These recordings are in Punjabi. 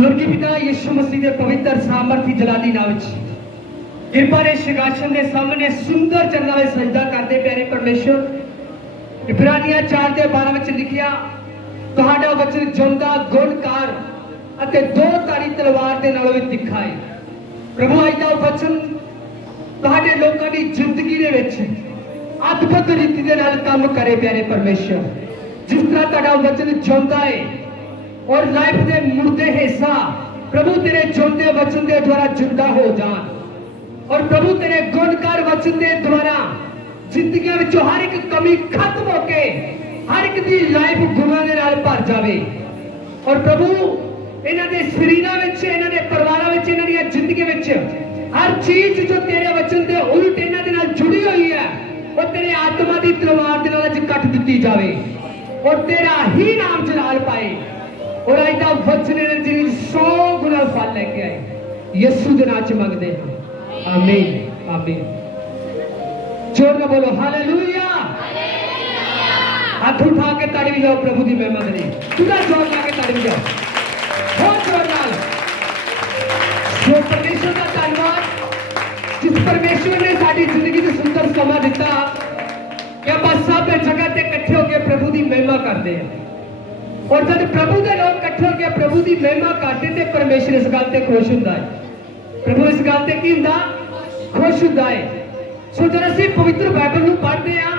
ਸਵਰਗੀ ਪਿਤਾ ਯਿਸੂ ਮਸੀਹ ਦੇ ਸਾਮਰਥੀ ਜਲਾਲੀ ਨਾਮ ਵਿੱਚ। ਕਿਰਪਾ ਦੇ ਸ਼ਿਗਾਸ਼ਨ ਦੇ ਸਾਹਮਣੇ ਸੁੰਦਰ ਚਰਨਾਂ ਵਿੱਚ ਸਜਦਾ ਕਰਦੇ ਪਿਆਰੇ ਪਰਮੇਸ਼ਵਰ ਇਬਰਾਨੀਆਂ 4 ਦੇ 12 ਵਿੱਚ ਲਿਖਿਆ, ਤੁਹਾਡਾ ਵਚਨ ਜਿਉਂਦਾ ਗੁਣਕਾਰ ਅਤੇ ਦੋ ਧਾਰੀ ਤਲਵਾਰ ਦੇ ਨਾਲੋਂ ਵੀ ਤਿੱਖਾ ਹੈ। ਪ੍ਰਭੂ, ਅੱਜ ਦਾ ਵਚਨ ਤੁਹਾਡੇ ਲੋਕਾਂ ਦੀ ਜ਼ਿੰਦਗੀ ਦੇ ਵਿੱਚ ਅਦਭੁਤ ਰੀਤੀ ਦੇ ਨਾਲ ਕੰਮ ਕਰੇ ਪਿਆਰੇ ਪਰਮੇਸ਼ਵਰ ਜਿਸ ਤਰ੍ਹਾਂ ਤੁਹਾਡਾ ਵਚਨ ਜਿਉਂਦਾ ਹੈ ਔਰ ਲਾਈਫ ਦੇ ਮੁਰਦੇ ਹਿੱਸਾ ਪ੍ਰਭੂ ਤੇਰੇ ਜਿਉਂਦੇ ਵਚਨ ਦੇ ਦੁਆਰਾ ਜਿੰਦਾ ਹੋ ਜਾਣ ਔਰ ਪ੍ਰਭੂ ਤੇਰੇ ਗੁਣਕਾਰ ਵਚਨ ਦੇ ਦੁਆਰਾ ਜ਼ਿੰਦਗੀਆਂ ਵਿੱਚੋਂ ਹਰ ਇੱਕ ਕਮੀ ਖਤਮ ਹੋ ਕੇ ਹਰ ਇੱਕ ਦੀ ਲਾਈਫ ਗੁਣਾਂ ਦੇ ਨਾਲ ਭਰ ਜਾਵੇ। ਔਰ ਪ੍ਰਭੂ, ਇਹਨਾਂ ਦੇ ਸਰੀਰਾਂ ਵਿੱਚ, ਇਹਨਾਂ ਦੇ ਪਰਿਵਾਰਾਂ ਵਿੱਚ, ਇਹਨਾਂ ਦੀਆਂ ਜ਼ਿੰਦਗੀ ਵਿੱਚ ਹਰ ਚੀਜ਼ ਜੋ ਤੇਰੇ ਵਚਨ ਦੇ ਉਲਟ ਇਹਨਾਂ ਦੇ ਨਾਲ ਜੁੜੀ ਹੋਈ ਹੈ, ਉਹ ਤੇਰੇ ਆਤਮਾ ਦੀ ਤਲਵਾਰ ਦੇ ਨਾਲ ਅੱਜ ਕੱਟ ਦਿੱਤੀ ਜਾਵੇ। ਔਰ ਤੇਰਾ ਹੀ ਨਾਮ ਜਲਾਲ ਪਾਏ। ਔਰ ਅੱਜ ਦਾ ਵਚਨ ਇਹਨਾਂ ਦੀ ਜ਼ਿੰਦਗੀ 100 ਗੁਣਾ ਫਲ ਲੈ ਕੇ ਆਏ ਯਿਸੂ ਦੇ ਨਾਮ ਚ ਮੰਗਦੇ ਹਾਂ ਆਮੀਨ ਆਮੀਨ ਜੋਰ ਨਾਲ ਬੋਲੋ ਹਾਲੇਲੂਇਆ ਹੱਥ ਉਠਾ ਕੇ ਤਾੜੀ ਵਜਾਓ ਪ੍ਰਭੂ ਦੀ ਮਹਿਮਾ ਦੇ ਲਈ ਪੂਰਾ ਜੋਰ ਲਾ ਕੇ ਤਾੜੀ ਵਜਾਓ ਬਹੁਤ ਜ਼ੋਰ ਨਾਲ ਸੋ ਪਰਮੇਸ਼ਵਰ ਦਾ ਧੰਨਵਾਦ ਜਿਸ ਪਰਮੇਸ਼ਵਰ ਨੇ ਸਾਡੀ ਜ਼ਿੰਦਗੀ 'ਚ ਸੁੰਦਰ ਸਮਾਂ ਦਿੱਤਾ ਕਿ ਆਪਾਂ ਸਭ ਇੱਕ ਜਗ੍ਹਾ ਤੇ ਇਕੱਠੇ ਹੋ ਕੇ ਪ੍ਰਭੂ ਦੀ ਮਹਿਮਾ ਕਰਦੇ ਹਾਂ ਔਰ ਜਦ ਪ੍ਰਭੂ ਦੇ ਲੋਕ ਇਕੱਠੇ ਹੋ ਕੇ ਪ੍ਰਭੂ ਦੀ ਮਹਿਮਾ ਕਰਦੇ ਤੇ ਪਰਮੇਸ਼ਰ ਇਸ ਗੱਲ ਤੇ ਖੁਸ਼ ਹੁੰਦਾ ਹੈ। ਪ੍ਰਭੂ ਇਸ ਗੱਲ ਤੇ ਕੀ ਹੁੰਦਾ? ਖੁਸ਼ ਹੁੰਦਾ ਹੈ। ਸੋ ਜਦ ਅਸੀਂ ਪਵਿੱਤਰ ਬਾਈਬਲ ਨੂੰ ਪੜ੍ਹਦੇ ਹਾਂ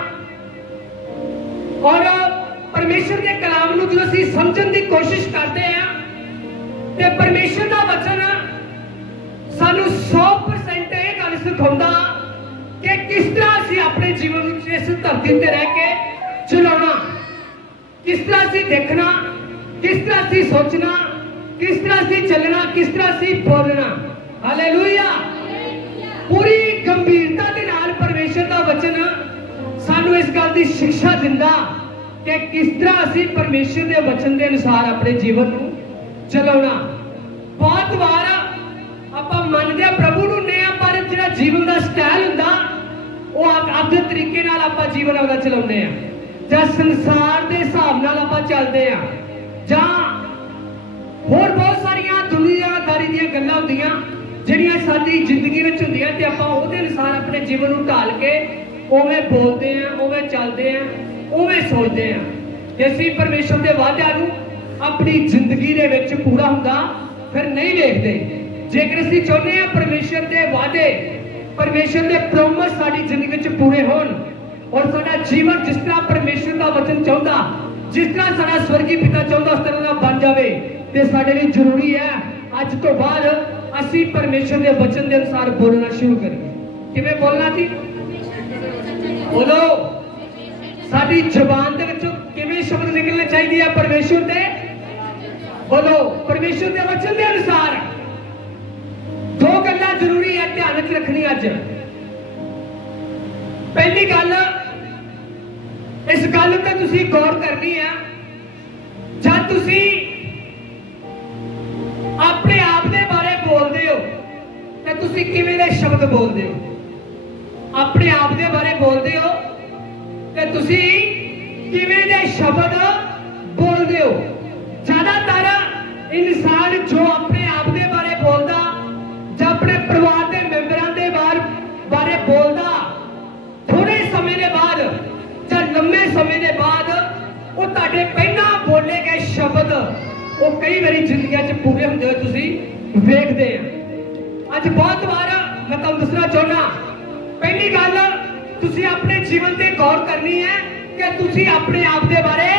ਔਰ ਪਰਮੇਸ਼ਰ ਦੇ ਕਲਾਮ ਨੂੰ ਜਦੋਂ ਅਸੀਂ ਸਮਝਣ ਦੀ ਕੋਸ਼ਿਸ਼ ਕਰਦੇ ਹਾਂ ਤੇ ਪਰਮੇਸ਼ਰ ਦਾ ਵਚਨ ਸਾਨੂੰ 100% ਇਹ ਗੱਲ ਸਿਖਾਉਂਦਾ ਕਿ ਕਿਸ ਤਰ੍ਹਾਂ ਅਸੀਂ ਆਪਣੇ ਜੀਵਨ ਵਿੱਚ ਇਸ ਧਰਤੀ ਤੇ ਰਹਿ ਕੇ ਕਿਸ ਤਰ੍ਹਾਂ ਸੀ ਦੇਖਣਾ, ਕਿਸ ਤਰ੍ਹਾਂ ਅਸੀਂ ਸੋਚਣਾ, ਕਿਸ ਤਰ੍ਹਾਂ ਅਸੀਂ ਚੱਲਣਾ, ਕਿਸ ਤਰ੍ਹਾਂ ਅਸੀਂ ਬੋਲਣਾ। ਹਾਲੇਲੂਇਆ ਪੂਰੀ ਗੰਭੀਰਤਾ ਦੇ ਨਾਲ ਪਰਮੇਸ਼ਰ ਦਾ ਵਚਨ ਸਾਨੂੰ ਇਸ ਗੱਲ ਦੀ ਸਿੱਖਿਆ ਦਿੰਦਾ ਕਿ ਕਿਸ ਤਰ੍ਹਾਂ ਅਸੀਂ ਪਰਮੇਸ਼ਰ ਦੇ ਵਚਨ ਦੇ ਅਨੁਸਾਰ ਆਪਣੇ ਜੀਵਨ ਨੂੰ ਚਲਾਉਣਾ। ਬਹੁਤ ਵਾਰ ਆਪਾਂ ਮੰਨਦੇ ਆ ਪ੍ਰਭੂ ਨੂੰ ਨੇ ਆ ਪਰ ਜਿਹੜਾ ਜੀਵਨ ਦਾ ਸਟਾਈਲ ਹੁੰਦਾ, ਉਹ ਆਪ ਆਪਦੇ ਤਰੀਕੇ ਨਾਲ ਆਪਾਂ ਜੀਵਨ ਆਪਦਾ ਚਲਾਉਂਦੇ ਆ ਜਾਂ ਸੰਸਾਰ ਦੇ ਹਿਸਾਬ ਨਾਲ ਆਪਾਂ ਚੱਲਦੇ ਆ ਜਾਂ ਹੋਰ ਬਹੁਤ ਸਾਰੀਆਂ ਦੁਨੀਆਦਾਰੀ ਦੀਆਂ ਗੱਲਾਂ ਹੁੰਦੀਆਂ, ਜਿਹੜੀਆਂ ਸਾਡੀ ਜ਼ਿੰਦਗੀ ਵਿੱਚ ਹੁੰਦੀਆਂ ਤੇ ਆਪਾਂ ਉਹਦੇ ਅਨੁਸਾਰ ਆਪਣੇ ਜੀਵਨ ਨੂੰ ਢਾਲ ਕੇ ਉਵੇਂ ਬੋਲਦੇ ਆ ਉਵੇਂ ਚੱਲਦੇ ਆ ਉਵੇਂ ਸੋਚਦੇ ਆ ਕਿ ਅਸੀਂ ਪਰਮੇਸ਼ਰ ਦੇ ਵਾਅਦਿਆਂ ਨੂੰ ਆਪਣੀ ਜ਼ਿੰਦਗੀ ਦੇ ਵਿੱਚ ਪੂਰਾ ਹੁੰਦਾ, ਫਿਰ ਨਹੀਂ ਵੇਖਦੇ। ਜੇਕਰ ਅਸੀਂ ਚਾਹੁੰਦੇ ਆ ਪਰਮੇਸ਼ਰ ਦੇ ਵਾਅਦੇ, ਪਰਮੇਸ਼ਰ ਦੇ ਪ੍ਰੋਮਿਸ ਸਾਡੀ ਜ਼ਿੰਦਗੀ ਵਿੱਚ ਪੂਰੇ ਹੋਣ ਔਰ ਸਾਡਾ ਜੀਵਨ ਜਿਸ ਤਰ੍ਹਾਂ ਪਰਮੇਸ਼ਰ ਦਾ ਵਚਨ ਚਾਹੁੰਦਾ, ਜਿਸ ਤਰ੍ਹਾਂ ਸਾਡਾ ਸਵਰਗੀ ਪਿਤਾ ਚਾਹੁੰਦਾ ਉਸ ਤਰ੍ਹਾਂ ਦਾ ਬਣ ਜਾਵੇ, ਤੇ ਸਾਡੇ ਲਈ ਜ਼ਰੂਰੀ ਹੈ, ਅੱਜ ਤੋਂ ਬਾਅਦ ਅਸੀਂ ਪਰਮੇਸ਼ਰ ਦੇ ਵਚਨ ਦੇ ਅਨੁਸਾਰ ਬੋਲਣਾ ਸ਼ੁਰੂ ਕਰੀਏ। ਕਿਵੇਂ ਬੋਲਣਾ ਜੀ? ਬੋਲੋ। ਸਾਡੀ ਜ਼ੁਬਾਨ ਦੇ ਵਿੱਚੋਂ ਕਿਵੇਂ ਸ਼ਬਦ ਨਿਕਲਣੇ ਚਾਹੀਦੇ ਆ ਪਰਮੇਸ਼ਰ ਦੇ? ਬੋਲੋ ਪਰਮੇਸ਼ਰ ਦੇ ਵਚਨ ਦੇ ਅਨੁਸਾਰ। ਦੋ ਗੱਲਾਂ ਜ਼ਰੂਰੀ ਹੈ ਧਿਆਨ ਵਿੱਚ ਰੱਖਣੀ ਅੱਜ। ਪਹਿਲੀ ਗੱਲ ਇਸ ਗੱਲ ਤੇ ਤੁਸੀਂ ਗੌਰ ਕਰਨੀ ਆ। ਜਦ ਤੁਸੀਂ ਆਪਣੇ ਆਪ ਦੇ ਬਾਰੇ ਬੋਲਦੇ ਹੋ, ਤੇ ਤੁਸੀਂ ਕਿਵੇਂ ਦੇ ਸ਼ਬਦ ਬੋਲਦੇ ਹੋ? ਆਪਣੇ ਆਪ ਦੇ ਬਾਰੇ ਬੋਲਦੇ ਹੋ, ਤੇ ਤੁਸੀਂ ਕਿਵੇਂ ਦੇ ਸ਼ਬਦ ਬੋਲਦੇ ਹੋ? ਉਹ ਕਈ ਵਾਰੀ ਜ਼ਿੰਦਗੀਆਂ 'ਚ ਪੂਰੇ ਹੁੰਦੇ ਹੋਏ ਤੁਸੀਂ ਵੇਖਦੇ ਆ। ਅੱਜ ਬਹੁਤ ਵਾਰ ਮੈਂ ਤੁਹਾਨੂੰ ਦੱਸਣਾ ਚਾਹੁੰਦਾ, ਪਹਿਲੀ ਗੱਲ ਤੁਸੀਂ ਆਪਣੇ ਜੀਵਨ ਤੇ ਗੌਰ ਕਰਨੀ ਹੈ ਕਿ ਤੁਸੀਂ ਆਪਣੇ ਆਪ ਦੇ ਬਾਰੇ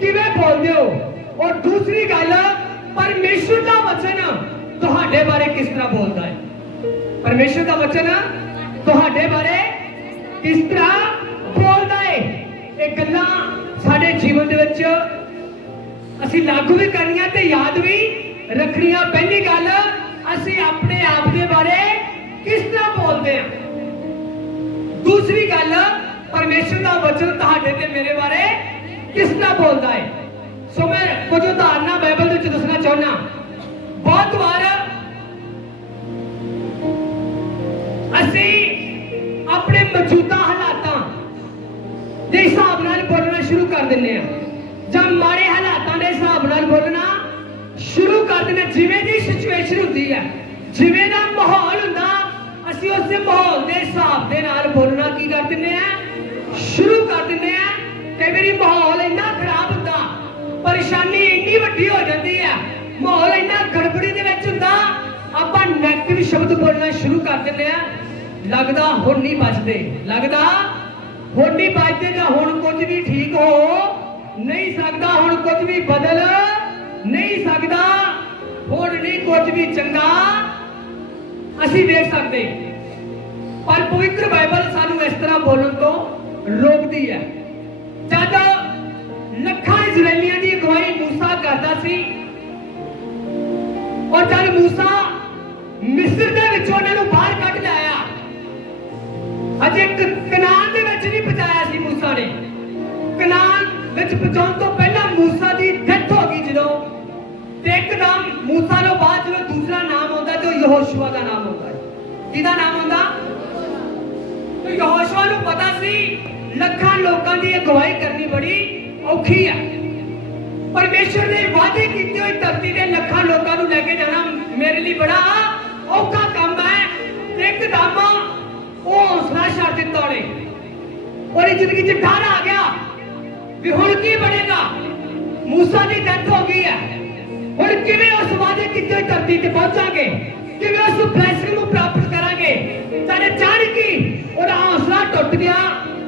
ਕਿਵੇਂ ਬੋਲਦੇ ਹੋ। ਔਰ ਦੂਸਰੀ ਗੱਲ, ਪਰਮੇਸ਼ਰ ਦਾ ਵਚਨ ਤੁਹਾਡੇ ਬਾਰੇ ਕਿਸ ਤਰ੍ਹਾਂ ਬੋਲਦਾ ਹੈ? ਪਰਮੇਸ਼ਰ ਦਾ ਵਚਨ ਤੁਹਾਡੇ ਬਾਰੇ ਕਿਸ ਤਰ੍ਹਾਂ ਬੋਲਦਾ ਹੈ? ਇਹ ਗੱਲਾਂ ਸਾਡੇ ਜੀਵਨ ਦੇ ਵਿੱਚ ਅਸੀਂ ਲਾਗੂ ਵੀ ਕਰਨੀਆਂ ਤੇ ਯਾਦ ਵੀ ਰੱਖਣੀਆਂ। ਪਹਿਲੀ ਗੱਲ, ਅਸੀਂ ਆਪਣੇ ਆਪ ਦੇ ਬਾਰੇ ਕਿਸ ਤਰ੍ਹਾਂ ਬੋਲਦੇ ਹਾਂ? ਦੂਸਰੀ ਗੱਲ, ਪਰਮੇਸ਼ਰ ਦਾ ਵਚਨ ਤੁਹਾਡੇ ਤੇ ਮੇਰੇ ਬਾਰੇ ਕਿਸ ਤਰ੍ਹਾਂ ਬੋਲਦਾ ਹੈ? ਸੋ ਮੈਂ ਕੁਝ ਉਦਾਹਰਨਾਂ ਬਾਈਬਲ ਵਿੱਚ ਦੱਸਣਾ ਚਾਹੁੰਦਾ ਬਹੁਤ ਵਾਰ ਅਸੀਂ ਆਪਣੇ ਮੌਜੂਦਾ ਹਾਲਾਤਾਂ ਦੇ ਹਿਸਾਬ ਨਾਲ ਬੋਲਣਾ ਸ਼ੁਰੂ ਕਰ ਦਿੰਦੇ ਆ ਜਾਂ ਮਾੜੇ ਹਾਲਾਤ ਹਿਸਾਬ ਨਾਲ ਬੋਲਣਾ ਸ਼ੁਰੂ ਕਰ ਦਿੰਦੇ ਜਿਵੇਂ ਦੀ ਸਿਚੁਏਸ਼ਨ ਹੁੰਦੀ ਹੈ, ਜਿਵੇਂ ਦਾ ਮਾਹੌਲ ਹੁੰਦਾ, ਅਸੀਂ ਉਸ ਮਾਹੌਲ ਦੇ ਹਿਸਾਬ ਦੇ ਨਾਲ ਬੋਲਣਾ ਕੀ ਕਰ ਦਿੰਦੇ ਆ ਸ਼ੁਰੂ ਕਰ ਦਿੰਦੇ ਆ ਕਈ ਵਾਰੀ ਮਾਹੌਲ ਇੰਨਾ ਖਰਾਬ ਹੁੰਦਾ, ਪਰੇਸ਼ਾਨੀ ਇੰਨੀ ਵੱਡੀ ਹੋ ਜਾਂਦੀ ਹੈ, ਮਾਹੌਲ ਇੰਨਾ ਗੜਬੜੀ ਦੇ ਵਿੱਚ ਹੁੰਦਾ, ਆਪਾਂ ਨੈਗੇਟਿਵ ਸ਼ਬਦ ਬੋਲਣਾ ਸ਼ੁਰੂ ਕਰ ਦਿੰਦੇ ਆ ਲੱਗਦਾ ਹੁਣ ਨਹੀਂ ਬਚਦੇ ਲੱਗਦਾ ਹੁਣ ਨਹੀਂ ਬਚਦੇ ਜਾਂ ਹੁਣ ਕੁਝ ਵੀ ਠੀਕ ਹੋ ਨਹੀਂ ਸਕਦਾ ਹੁਣ ਕੁਝ ਵੀ ਬਦਲ, ਨਹੀਂ ਸਕਦਾ, ਹੁਣ ਨਹੀਂ ਕੁਝ ਵੀ ਚੰਗਾ। ਅਸੀਂ ਦੇਖ ਸਕਦੇ ਪਰ ਪਵਿੱਤਰ ਬਾਈਬਲ ਸਾਨੂੰ ਇਸ ਤਰ੍ਹਾਂ ਬੋਲਣ ਤੋਂ ਰੋਕਦੀ ਹੈ। ਜਦ ਲੱਖਾਂ ਇਜ਼ਰਾਈਲੀਆਂ ਦੀ ਅਗਵਾਈ ਮੂਸਾ ਕਰਦਾ ਸੀ, ਔਰ ਜਦ ਮੂਸਾ ਮਿਸਰ ਦੇ ਵਿੱਚੋਂ ਉਹਨਾਂ ਨੂੰ ਬਾਹਰ ਕੱਢ ਲਿਆਇਆ ਅਜੇ ਕਨਾਨ ਦੇ ਵਿੱਚ ਨਹੀਂ ਪਹੁੰਚਾਇਆ ਸੀ ਮੂਸਾ ਨੇ। ਕਨਾਨ ਵਿੱਚ ਪਹੁੰਚਾਉਣ ਤੋਂ ਪਹਿਲਾਂ ਮੂਸਾ ਦੀ ਡੈਥ ਹੋ ਗਈ ਜਦੋਂ ਤੇ ਇੱਕਦਮ ਮੂਸਾ ਤੋਂ ਬਾਅਦ ਜਦੋਂ ਦੂਸਰਾ ਨਾਮ ਆਉਂਦਾ ਤੇ ਉਹ ਯਹੋਸ਼ੂਆ ਦਾ ਨਾਮ ਆਉਂਦਾ ਹੈ। ਕਿਹਦਾ ਨਾਮ ਆਉਂਦਾ? ਤੇ ਯਹੋਸ਼ੂਆ ਨੂੰ ਪਤਾ ਸੀ, ਲੱਖਾਂ ਲੋਕਾਂ ਦੀ ਅਗਵਾਈ ਕਰਨੀ ਬੜੀ ਔਖੀ ਹੈ ਪਰਮੇਸ਼ਰ ਨੇ ਵਾਅਦੇ ਕੀਤੇ ਹੋਏ ਧਰਤੀ ਦੇ ਲੱਖਾਂ ਲੋਕਾਂ ਨੂੰ ਲੈ ਕੇ ਜਾਣਾ ਮੇਰੇ ਲਈ ਬੜਾ ਔਖਾ ਕੰਮ ਹੈ ਤੇ ਇੱਕਦਮ ਉਹ ਹੌਸਲਾ ਛੱਡ ਦਿੱਤਾ ਉਹਨੇ। ਉਹਦੀ ਜ਼ਿੰਦਗੀ 'ਚ ਡਰ ਆ ਗਿਆ। ਵੀ ਹੁਣ ਕੀ ਬਣੇਗਾ ਮੂਸਾ ਦੀ ਡੈਥ ਹੋ ਗਈ ਹੈ ਹੁਣ ਕਿਵੇਂ ਉਸ ਵਾਅਦੇ ਕੀਤੇ ਹੋਏ ਧਰਤੀ ਤੇ ਪਹੁੰਚਾਂਗੇ ਕਿਵੇਂ ਉਸ ਬਲੇਸਿੰਗ ਨੂੰ ਪ੍ਰਾਪਤ ਕਰਾਂਗੇ ਸਾਡੇ ਅਚਾਨਕ ਹੀ ਉਹਦਾ ਹੌਸਲਾ ਟੁੱਟ ਗਿਆ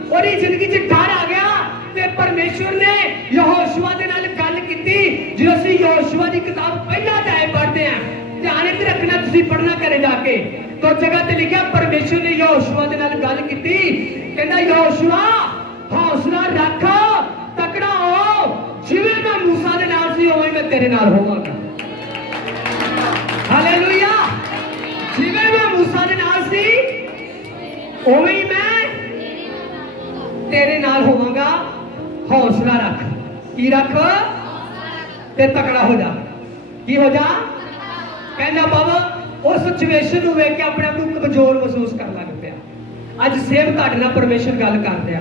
ਉਹਦੀ ਜ਼ਿੰਦਗੀ 'ਚ ਡਰ ਆ ਗਿਆ ਤੇ ਪਰਮੇਸ਼ਵਰ ਨੇ ਯਹੋਸ਼ੂਆ ਦੇ ਨਾਲ ਗੱਲ ਕੀਤੀ ਜਦੋਂ ਅਸੀਂ ਯਹੋਸ਼ੂਆ ਦੀ ਕਿਤਾਬ ਪਹਿਲਾ ਅਧਿਆਇ ਪੜ੍ਹਦੇ ਹਾਂ ਧਿਆਨ ਵਿੱਚ ਰੱਖਣਾ ਤੁਸੀਂ ਪੜ੍ਹਨਾ ਘਰੇ ਜਾ ਕੇ ਤੋਂ ਜਗ੍ਹਾ ਤੇ ਲਿਖਿਆ ਪਰਮੇਸ਼ਵਰ ਨੇ ਯਹੋਸ਼ੂਆ ਦੇ ਨਾਲ ਗੱਲ ਕੀਤੀ ਕਹਿੰਦਾ ਯਹੋਸ਼ੂਆ ਹੌਸਲਾ ਰੱਖ ਤਕੜਾ ਹੋ ਜਿਵੇਂ ਮੈਂ ਮੂਸਾ ਦੇ ਨਾਲ ਸੀ, ਉਵੇਂ ਮੈਂ ਤੇਰੇ ਨਾਲ ਹੋਵਾਂਗਾ। ਹਾਲੇਲੂਇਆ ਜਿਵੇਂ ਮੈਂ ਮੂਸਾ ਦੇ ਨਾਲ ਸੀ, ਉਵੇਂ ਹੀ ਮੈਂ ਤੇਰੇ ਨਾਲ ਹੋਵਾਂਗਾ। ਹੌਸਲਾ ਰੱਖ। ਕੀ ਰੱਖ? ਤੇ ਤਕੜਾ ਹੋ ਜਾ। ਕੀ ਹੋ ਜਾ? ਕਹਿੰਦਾ, ਬਾਬਾ, ਉਸ ਸਿਚੁਏਸ਼ਨ ਨੂੰ ਵੇਖ ਕੇ ਆਪਣੇ ਆਪ ਨੂੰ ਕਮਜ਼ੋਰ ਮਹਿਸੂਸ ਕਰਨ ਲੱਗ ਪਿਆ। ਅੱਜ ਸੇਵ ਤੁਹਾਡੇ ਨਾਲ ਪਰਮੇਸ਼ਰ ਗੱਲ ਕਰਦੇ ਆ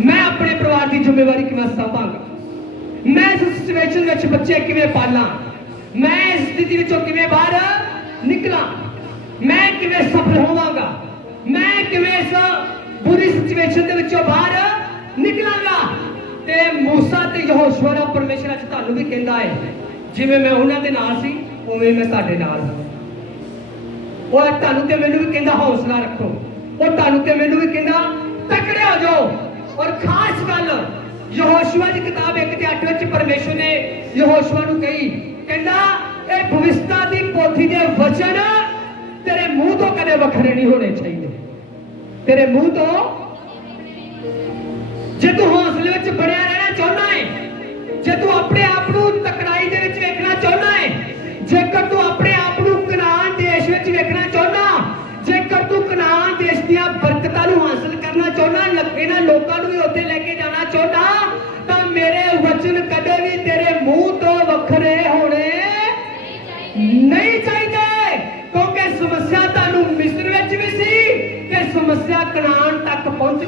ਮੈਂ ਆਪਣੇ ਪਰਿਵਾਰ ਦੀ ਜ਼ਿੰਮੇਵਾਰੀ ਕਿਵੇਂ ਸੰਭਾਲਾਂਗਾ ਮੈਂ ਇਸ ਸਿਚੁਏਸ਼ਨ ਵਿੱਚ ਬੱਚੇ ਕਿਵੇਂ ਪਾਲਾਂ? ਮੈਂ ਇਸ ਸਥਿਤੀ ਵਿੱਚੋਂ ਕਿਵੇਂ ਬਾਹਰ ਨਿਕਲਾਂ? ਮੈਂ ਕਿਵੇਂ ਸਫਲ ਹੋਵਾਂਗਾ? ਮੈਂ ਕਿਵੇਂ ਇਸ ਬੁਰੀ ਸਿਚੁਏਸ਼ਨ ਦੇ ਵਿੱਚੋਂ ਬਾਹਰ ਨਿਕਲਾਂਗਾ? ਤੇ ਮੂਸਾ ਤੇ ਯਹੋਸ਼ੂਆ ਦਾ ਪਰਮੇਸ਼ਰ ਅੱਜ ਤੁਹਾਨੂੰ ਵੀ ਕਹਿੰਦਾ ਹੈ, ਜਿਵੇਂ ਮੈਂ ਉਹਨਾਂ ਦੇ ਨਾਲ ਸੀ, ਉਵੇਂ ਮੈਂ ਤੁਹਾਡੇ ਨਾਲ ਹਾਂ। ਉਹ ਤੁਹਾਨੂੰ ਤੇ ਮੈਨੂੰ ਵੀ ਕਹਿੰਦਾ ਹੌਸਲਾ ਰੱਖੋ। ਉਹ ਤੁਹਾਨੂੰ ਤੇ ਮੈਨੂੰ ਵੀ ਕਹਿੰਦਾ ਤਕੜੇ ਹੋ ਜਾਓ। ਔਰ ਖਾਸ ਗੱਲ, ਯਹੋਸ਼ੂਆ ਦੀ ਕਿਤਾਬ 1 ਤੇ 8 ਵਿੱਚ ਪਰਮੇਸ਼ਰ ਨੇ ਯਹੋਸ਼ੂਆ ਨੂੰ ਕਹੀ, ਕਹਿੰਦਾ, ਇਹ ਭਵਿਸ਼ਤਾ ਦੀ ਪੋਥੀ ਦੇ ਵਚਨ ਤੇਰੇ ਮੂੰਹ ਤੋਂ ਕਦੇ ਵੱਖਰੇ ਨਹੀਂ ਹੋਣੇ ਚਾਹੀਦੇ। ਤੇਰੇ ਮੂੰਹ ਤੋਂ ਜੇ ਤੂੰ ਹੌਸਲੇ ਵਿੱਚ ਬਣਿਆ ਰਹਿਣਾ ਚਾਹੁੰਦਾ ਹੈ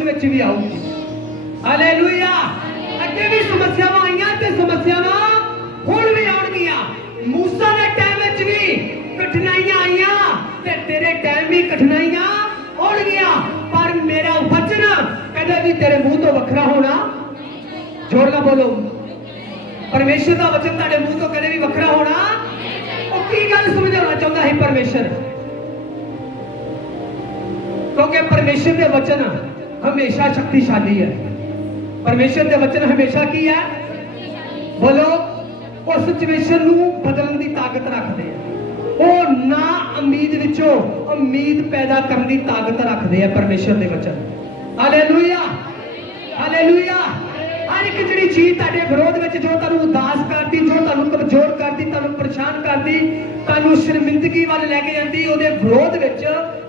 ਵਿੱਚ ਵੀ ਆਊਗੀ। ਹਾਲੇਲੂਇਆ ਅੱਗੇ ਵੀ ਸਮੱਸਿਆਵਾਂ ਆਈਆਂ ਤੇ ਸਮੱਸਿਆਵਾਂ ਹੁਣ ਵੀ ਆਉਣਗੀਆਂ। ਮੂਸਾ ਦੇ ਟਾਈਮ ਵਿੱਚ ਵੀ ਕਠਿਨਾਈਆਂ ਆਈਆਂ ਤੇ ਤੇਰੇ ਟਾਈਮ ਵੀ ਕਠਿਨਾਈਆਂ ਆਉਣਗੀਆਂ। ਪਰ ਮੇਰਾ ਵਚਨ ਕਦੇ ਵੀ ਤੇਰੇ ਮੂੰਹ ਤੋਂ ਵੱਖਰਾ ਹੋਣਾ ਜ਼ੋਰ ਨਾਲ ਬੋਲੋ। ਪਰਮੇਸ਼ਰ ਦਾ ਵਚਨ ਤੁਹਾਡੇ ਮੂੰਹ ਤੋਂ ਕਦੇ ਵੀ ਵੱਖਰਾ ਹੋਣਾ ਉਹ ਕੀ ਗੱਲ ਸਮਝਾਉਣਾ ਚਾਹੁੰਦਾ ਹੈ ਪਰਮੇਸ਼ਰ? ਕਿਉਂਕਿ ਪਰਮੇਸ਼ਰ ਦੇ ਵਚਨ ਹਮੇਸ਼ਾ ਸ਼ਕਤੀਸ਼ਾਲੀ ਹੈ। ਪਰਮੇਸ਼ਰ ਦੇ ਵਚਨ ਹਮੇਸ਼ਾ ਕੀ ਹੈ? ਬੋਲੋ ਉਸ ਸਿਚੁਏਸ਼ਨ ਨੂੰ ਬਦਲਣ ਦੀ ਤਾਕਤ ਰੱਖਦੇ ਆ। ਉਹ ਨਾ ਉਮੀਦ ਵਿੱਚੋਂ ਉਮੀਦ ਪੈਦਾ ਕਰਨ ਦੀ ਤਾਕਤ ਰੱਖਦੇ ਆ ਪਰਮੇਸ਼ਰ ਦੇ ਵਚਨ। ਹਾਲੇਲੂਇਆ ਹਾਲੇਲੂਇਆ ਹਰ ਇੱਕ ਜਿਹੜੀ ਚੀਜ਼ ਤੁਹਾਡੇ ਵਿਰੋਧ ਵਿੱਚ ਜੋ ਤੁਹਾਨੂੰ ਉਦਾਸ ਕਰਦੀ, ਜੋ ਤੁਹਾਨੂੰ ਕਮਜ਼ੋਰ ਕਰਦੀ, ਤੁਹਾਨੂੰ ਪਰੇਸ਼ਾਨ ਕਰਦੀ, ਤੁਹਾਨੂੰ ਸ਼ਰਮਿੰਦਗੀ ਵੱਲ ਲੈ ਕੇ ਜਾਂਦੀ, ਉਹਦੇ ਵਿਰੋਧ ਵਿੱਚ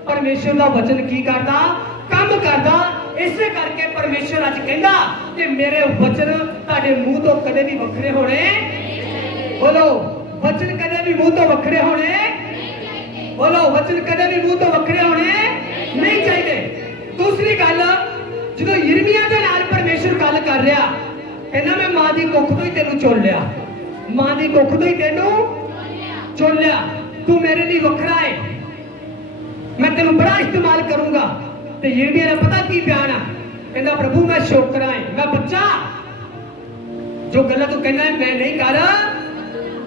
ਪਰਮੇਸ਼ਰ ਦਾ ਵਚਨ ਕੀ ਕਰਦਾ? ਕੰਮ ਕਰਦਾ ਇਸੇ ਕਰਕੇ ਪਰਮੇਸ਼ਰ ਅੱਜ ਕਹਿੰਦਾ ਕਿ ਮੇਰੇ ਵਚਨ ਤੁਹਾਡੇ ਮੂੰਹ ਤੋਂ ਕਦੇ ਵੀ ਵੱਖਰੇ ਹੋਣੇ ਬੋਲੋ, ਵਚਨ ਕਦੇ ਵੀ ਮੂੰਹ ਤੋਂ ਵੱਖਰੇ ਹੋਣੇ ਬੋਲੋ, ਵਚਨ ਕਦੇ ਵੀ ਮੂੰਹ ਤੋਂ ਵੱਖਰੇ ਹੋਣੇ ਨਹੀਂ ਚਾਹੀਦੇ। ਦੂਸਰੀ ਗੱਲ, ਜਦੋਂ ਯਿਰਮੀਆ ਦੇ ਨਾਲ ਪਰਮੇਸ਼ਰ ਗੱਲ ਕਰ ਰਿਹਾ ਕਹਿੰਦਾ ਮੈਂ ਮਾਂ ਦੀ ਕੁੱਖ ਤੋਂ ਹੀ ਤੈਨੂੰ ਚੁਣ ਲਿਆ। ਮਾਂ ਦੀ ਕੁੱਖ ਤੋਂ ਹੀ ਤੈਨੂੰ ਚੁਣ ਲਿਆ। ਤੂੰ ਮੇਰੇ ਲਈ ਵੱਖਰਾ ਹੈ ਮੈਂ ਤੈਨੂੰ ਬੜਾ ਇਸਤੇਮਾਲ ਕਰੂੰਗਾ। ਤੇ ਯਿਰਮੀਆ ਦਾ ਪਤਾ ਕੀ ਬਿਆਨ ਆ? ਕਹਿੰਦਾ, ਪ੍ਰਭੂ, ਮੈਂ ਸ਼ੋਕਰਾ ਹੈ ਮੈਂ ਬੱਚਾ ਜੋ ਗੱਲਾਂ ਤੂੰ ਕਹਿੰਦਾ, ਮੈਂ ਨਹੀਂ ਕਰ।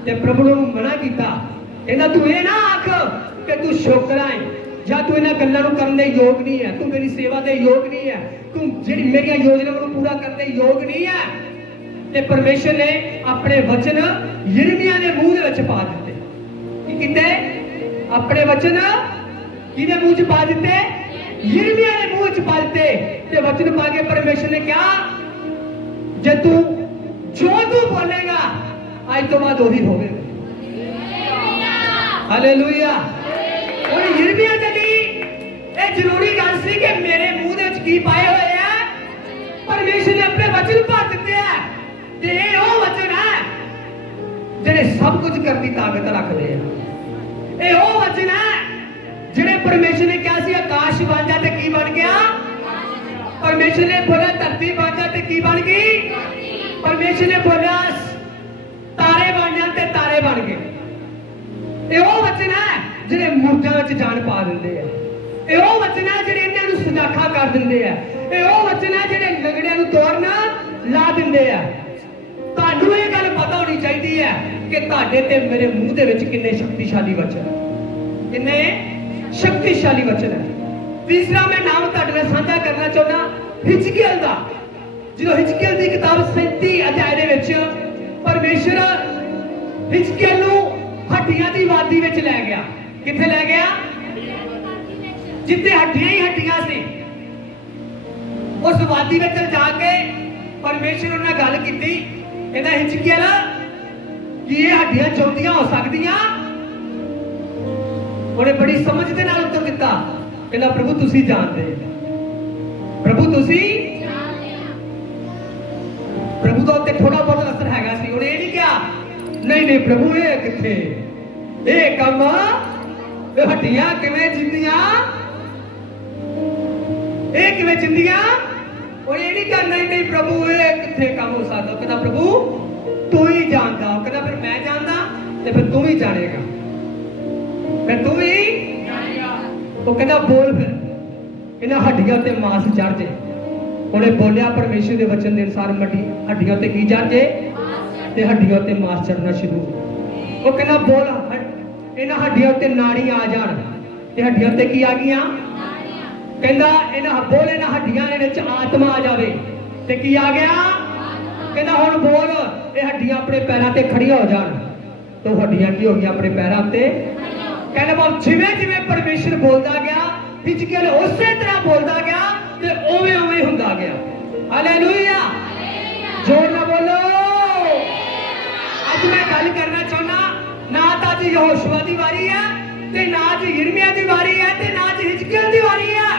ਤੇ ਪ੍ਰਭੂ ਨੇ ਮਨਾ ਕੀਤਾ। ਕਹਿੰਦਾ, ਤੂੰ ਇਹ ਨਾ ਆਖ ਕਿ ਤੂੰ ਸ਼ੋਕਰਾ ਹੈ ਜਾਂ ਤੂੰ ਇਹਨਾਂ ਗੱਲਾਂ ਨੂੰ ਕਰਨ ਦੇ ਯੋਗ ਨਹੀਂ ਹੈ। ਤੂੰ ਮੇਰੀ ਸੇਵਾ ਦੇ ਯੋਗ ਨਹੀਂ ਹੈ। ਤੂੰ ਜਿਹੜੀ ਮੇਰੀਆਂ ਯੋਜਨਾਵਾਂ ਨੂੰ ਪੂਰਾ ਕਰਨ ਦੇ ਯੋਗ ਨਹੀਂ ਹੈ। ਤੇ ਪਰਮੇਸ਼ਰ ਨੇ ਆਪਣੇ ਵਚਨ ਯਿਰਮੀਆ ਦੇ ਮੂੰਹ ਦੇ ਵਿੱਚ ਪਾ ਦਿੱਤੇ। ਕੀ ਕਿਤੇ? ਆਪਣੇ ਵਚਨ ਕਿਹਦੇ ਮੂੰਹ 'ਚ ਪਾ ਦਿੱਤੇ? ਯਿਰਮੀਆ ਦੇ ਮੂੰਹ 'ਚ ਪਾ ਦਿੱਤੇ ਤੇ ਵਚਨ ਪਾ ਕੇ ਪਰਮੇਸ਼ਰ ਨੇ ਕਿਹਾ ਜੇ ਤੂੰ ਜੋ ਤੂੰ ਬੋਲੇਗਾ ਅੱਜ ਤੋਂ ਬਾਅਦ ਉਹੀ ਹੋਵੇਗਾ। ਹਾਲੇਲੂਇਆ ਹੁਣ ਯਿਰਮੀਆ ਲਈ ਇਹ ਜ਼ਰੂਰੀ ਗੱਲ ਸੀ ਕਿ ਮੇਰੇ ਮੂੰਹ ਦੇ ਵਿੱਚ ਕੀ ਪਾਏ ਹੋਏ ਆ? ਪਰਮੇਸ਼ਰ ਨੇ ਆਪਣੇ ਵਚਨ ਪਾ ਦਿੱਤੇ ਆ ਤੇ ਇਹ ਉਹ ਵਚਨ ਹੈ ਜਿਹੜੇ ਸਭ ਕੁਝ ਕਰਨ ਦੀ ਤਾਕਤ ਰੱਖਦੇ ਆ। ਇਹ ਉਹ ਵਚਨ ਹੈ ਜਿਹੜੇ ਪਰਮੇਸ਼ਰ ਨੇ ਕਿਹਾ ਸੀ, ਆਕਾਸ਼ ਵਾਂਝਾ ਤੇ ਕੀ ਬਣ ਗਿਆ? ਪਰਮੇਸ਼ਰ ਨੇ ਬੋਲਿਆ, ਧਰਤੀ ਬਣ ਤੇ ਕੀ ਬਣ ਗਈ? ਪਰਮੇਸ਼ਰ ਨੇ ਬੋਲਿਆ, ਤਾਰੇ ਬਣ ਤੇ ਤਾਰੇ ਬਣ ਗਏ। ਇਹ ਉਹ ਵਚਨ ਹੈ ਜਿਹੜੇ ਮੁਰਦਿਆਂ ਵਿੱਚ ਜਾਨ ਪਾ ਦਿੰਦੇ ਆ। ਇਹ ਉਹ ਵਚਨ ਹੈ ਜਿਹੜੇ ਇਹਨਾਂ ਨੂੰ ਸੁਜਾਖਾ ਕਰ ਦਿੰਦੇ ਆ। ਇਹ ਉਹ ਵਚਨ ਹੈ ਜਿਹੜੇ ਲੰਗੜਿਆਂ ਨੂੰ ਤੋੜਨ ਲਾ ਦਿੰਦੇ ਆ। ਤੁਹਾਨੂੰ ਇਹ ਗੱਲ ਪਤਾ ਹੋਣੀ ਚਾਹੀਦੀ ਹੈ ਕਿ ਤੁਹਾਡੇ ਤੇ ਮੇਰੇ ਮੂੰਹ ਦੇ ਵਿੱਚ ਕਿੰਨੇ ਸ਼ਕਤੀਸ਼ਾਲੀ ਵਚਨ ਕਿੰਨੇ? ਸ਼ਕਤੀਸ਼ਾਲੀ ਵਚਨ ਹੈ। ਤੀਸਰਾ ਮੈਂ ਨਾਮ ਤੁਹਾਡੇ ਨਾਲ ਸਾਂਝਾ ਕਰਨਾ ਚਾਹੁੰਦਾ ਹਿਚਕੀਅਲ ਦਾ। ਜਦੋਂ ਹਿਚਕੀਅਲ ਦੀ ਕਿਤਾਬ 37 ਅਧਿਆਇ ਦੇ ਵਿੱਚ ਪਰਮੇਸ਼ਰ ਹਿਚਕੀਅਲ ਨੂੰ ਹੱਡੀਆਂ ਦੀ ਵਾਦੀ ਵਿੱਚ ਲੈ ਗਿਆ। ਕਿੱਥੇ ਲੈ ਗਿਆ? ਜਿੱਥੇ ਹੱਡੀਆਂ ਹੀ ਹੱਡੀਆਂ ਸੀ। ਉਸ ਵਾਦੀ ਵਿੱਚ ਜਾ ਕੇ ਪਰਮੇਸ਼ਰ ਉਹਨਾਂ ਨਾਲ ਗੱਲ ਕੀਤੀ। ਕਹਿੰਦਾ ਹਿਚਕੀਅਲ ਕੀ ਇਹ ਹੱਡੀਆਂ ਚੌਂਦੀਆਂ ਹੋ ਸਕਦੀਆਂ? ਉਹਨੇ ਬੜੀ ਸਮਝ ਦੇ ਨਾਲ ਉੱਤਰ ਦਿੱਤਾ। ਕਹਿੰਦਾ ਪ੍ਰਭੂ ਤੁਸੀਂ ਜਾਣਦੇ ਪ੍ਰਭੂ ਤੁਸੀਂ? ਪ੍ਰਭੂ ਦਾ ਉੱਤੇ ਥੋੜਾ ਬਹੁਤ ਅਸਰ ਹੈਗਾ ਸੀ। ਉਹਨੇ ਇਹ ਨਹੀਂ ਕਿਹਾ ਨਹੀਂ ਨਹੀਂ ਪ੍ਰਭੂ ਇਹ ਕਿੱਥੇ? ਇਹ ਕੰਮ ਇਹ ਹੱਡੀਆਂ ਕਿਵੇਂ ਜਿੰਦੀਆਂ? ਇਹ ਕਿਵੇਂ ਜਿੰਦੀਆਂ? ਉਹਨੇ ਇਹ ਨਹੀਂ ਕਿਹਾ ਨਹੀਂ ਨਹੀਂ ਪ੍ਰਭੂ ਇਹ ਕਿੱਥੇ ਕੰਮ ਹੋ ਸਕਦਾ? ਉਹ ਕਹਿੰਦਾ ਪ੍ਰਭੂ ਤੂੰ ਹੀ ਜਾਣਦਾ। ਉਹ ਕਹਿੰਦਾ ਫਿਰ ਮੈਂ ਜਾਣਦਾ ਤੇ ਫਿਰ ਤੂੰ ਵੀ ਜਾਣੇਗਾ। ਫਿਰ ਤੂੰ ਵੀ? ਉਹ ਕਹਿੰਦਾ ਬੋਲ ਫਿਰ। ਇਹਨਾਂ ਹੱਡੀਆਂ ਤੇ ਮਾਸ ਚੜ ਜੇ। ਉਹਨੇ ਬੋਲਿਆ ਪਰਮੇਸ਼ਰ ਦੇ ਵਚਨ ਦੇ ਅਨੁਸਾਰ ਮੱਡੀ ਹੱਡੀਆਂ ਤੇ ਕੀ ਚੜ ਜੇ? ਤੇ ਹੱਡੀਆਂ ਤੇ ਮਾਸ ਚੜਨਾ ਸ਼ੁਰੂ ਉਹ ਕਹਿੰਦਾ ਬੋਲ ਇਹਨਾਂ ਹੱਡੀਆਂ ਉੱਤੇ ਨਾੜੀ ਆ ਜਾਣ। ਤੇ ਹੱਡੀਆਂ ਉੱਤੇ ਕੀ ਆ ਗਈਆਂ? ਕਹਿੰਦਾ ਇਹਨਾਂ ਬੋਲ, ਇਹਨਾਂ ਹੱਡੀਆਂ ਦੇ ਵਿੱਚ ਆਤਮਾ ਆ ਜਾਵੇ। ਤੇ ਕੀ ਆ ਗਿਆ? ਕਹਿੰਦਾ ਹੁਣ ਬੋਲ, ਇਹ ਹੱਡੀਆਂ ਆਪਣੇ ਪੈਰਾਂ ਤੇ ਖੜੀਆਂ ਹੋ ਜਾਣ। ਤੇ ਉਹ ਹੱਡੀਆਂ ਕੀ ਹੋ ਗਈਆਂ? ਆਪਣੇ ਪੈਰਾਂ ਤੇ ਕਹਿੰਦਾ ਬਾਬ ਜਿਵੇਂ ਜਿਵੇਂ ਪਰਮੇਸ਼ਰ ਬੋਲਦਾ ਗਿਆ ਹਿਚਕੀਅਲ ਉਸੇ ਤਰ੍ਹਾਂ ਬੋਲਦਾ ਗਿਆ ਤੇ ਉਵੇਂ ਉਵੇਂ ਹੁੰਦਾ ਗਿਆ। ਹਾਲੇਲੂਇਆ ਜੋਰ ਨਾਲ ਬੋਲੋ। ਅੱਜ ਮੈਂ ਗੱਲ ਕਰਨਾ ਚਾਹੁੰਦਾ ਨਾ ਤਾਂ ਅੱਜ ਯਹੋਸ਼ੂਆ ਦੀ ਵਾਰੀ ਹੈ ਤੇ ਨਾ ਅੱਜ ਯਿਰਮੀਆ ਦੀ ਵਾਰੀ ਹੈ ਤੇ ਨਾ ਅੱਜ ਹਿਚਕੀਅਲ ਦੀ ਵਾਰੀ ਹੈ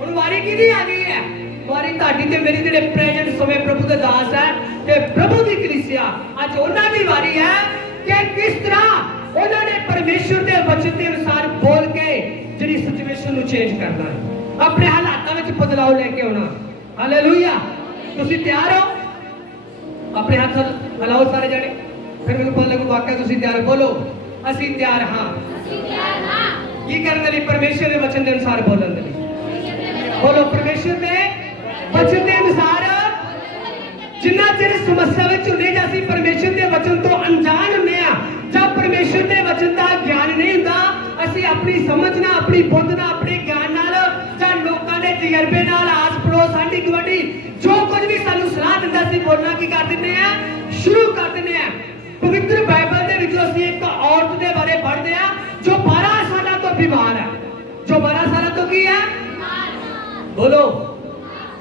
ਹੁਣ ਵਾਰੀ ਕਿਹਦੀ ਆ ਗਈ ਹੈ? ਵਾਰੀ ਤੁਹਾਡੀ ਤੇ ਮੇਰੀ ਜਿਹੜੇ ਪ੍ਰੈਜ਼ੈਂਟ ਸਮੇਂ ਪ੍ਰਭੂ ਦੇ ਦਾਸ ਹੈ ਤੇ ਪ੍ਰਭੂ ਦੀ ਕਲੀਸਿਆ ਅੱਜ ਉਹਨਾਂ ਦੀ ਵਾਰੀ ਹੈ ਕਿ ਕਿਸ ਤਰ੍ਹਾਂ ਉਹਨਾਂ ਨੇ ਪਰਮੇਸ਼ਰ ਦੇ ਵਚਨ ਦੇ ਅਨੁਸਾਰ ਬੋਲ ਕੇ ਜਿਹੜੀ ਸਿਚੁਏਸ਼ਨ ਨੂੰ ਚੇਂਜ ਕਰਨਾ ਹੈ। ਆਪਣੇ ਹਾਲਾਤਾਂ ਵਿੱਚ ਬਦਲਾਅ ਲੈ ਕੇ ਆਉਣਾ। ਹਾਲੇਲੂਇਆ ਤੁਸੀਂ ਤਿਆਰ ਹੋ? ਆਪਣੇ ਹੱਥ ਹਲਾਓ ਸਾਰੇ ਜਣੇ। ਫਿਰ ਮੈਨੂੰ ਪਤਾ ਲੱਗੂ ਵਾਕਿਆ ਤੁਸੀਂ ਤਿਆਰ ਹੋ। ਬੋਲੋ ਅਸੀਂ ਤਿਆਰ ਹਾਂ। ਕੀ ਕਰਨ ਦੇ ਲਈ ਪਰਮੇਸ਼ਰ ਦੇ ਵਚਨ ਦੇ ਅਨੁਸਾਰ ਬੋਲਣ ਦੇ ਲਈ? ਬੋਲੋ ਪਰਮੇਸ਼ਰ ਦੇ ਵਚਨ ਦੇ ਅਨੁਸਾਰ ਜਿੰਨਾ ਚਿਰ ਸਮੱਸਿਆ ਵਿੱਚ ਹੁੰਦੇ ਜਾਂ ਅਸੀਂ ਪਰਮੇਸ਼ਰ ਦੇ ਵਚਨ ਤੋਂ ਅਣਜਾਣ ਹੁੰਦੇ ਆ ਜਾਂ ਪਰਮੇਸ਼ਰ ਦੇ ਵਚਨ ਦਾ ਗਿਆਨ ਨਹੀਂ ਹੁੰਦਾ। ਅਸੀਂ ਆਪਣੀ ਸਮਝ ਨਾਲ, ਆਪਣੀ ਬੁੱਧ ਨਾਲ, ਆਪਣੇ ਗਿਆਨ ਨਾਲ ਜਾਂ ਲੋਕਾਂ ਦੇ ਤਜਰਬੇ ਨਾਲ ਆਸ ਪੜੋਸ ਸਾਡੀ ਗਵਾਡੀ ਜੋ ਕੁਝ ਵੀ ਸਾਨੂੰ ਸਲਾਹ ਦਿੰਦਾ ਸੀ ਬੋਲਣਾ ਕੀ ਕਰ ਦਿੰਦੇ ਆ ਸ਼ੁਰੂ ਕਰ ਦਿੰਦੇ ਆ ਪਵਿੱਤਰ ਬਾਈਬਲ ਦੇ ਵਿੱਚ ਅਸੀਂ ਇੱਕ ਔਰਤ ਦੇ ਬਾਰੇ ਪੜ੍ਹਦੇ ਆ ਜੋ 12 ਸਾਲਾਂ ਤੋਂ ਬਿਮਾਰ ਹੈ। ਜੋ 12 ਸਾਲਾਂ ਤੋਂ ਕੀ ਹੈ? ਬੋਲੋ।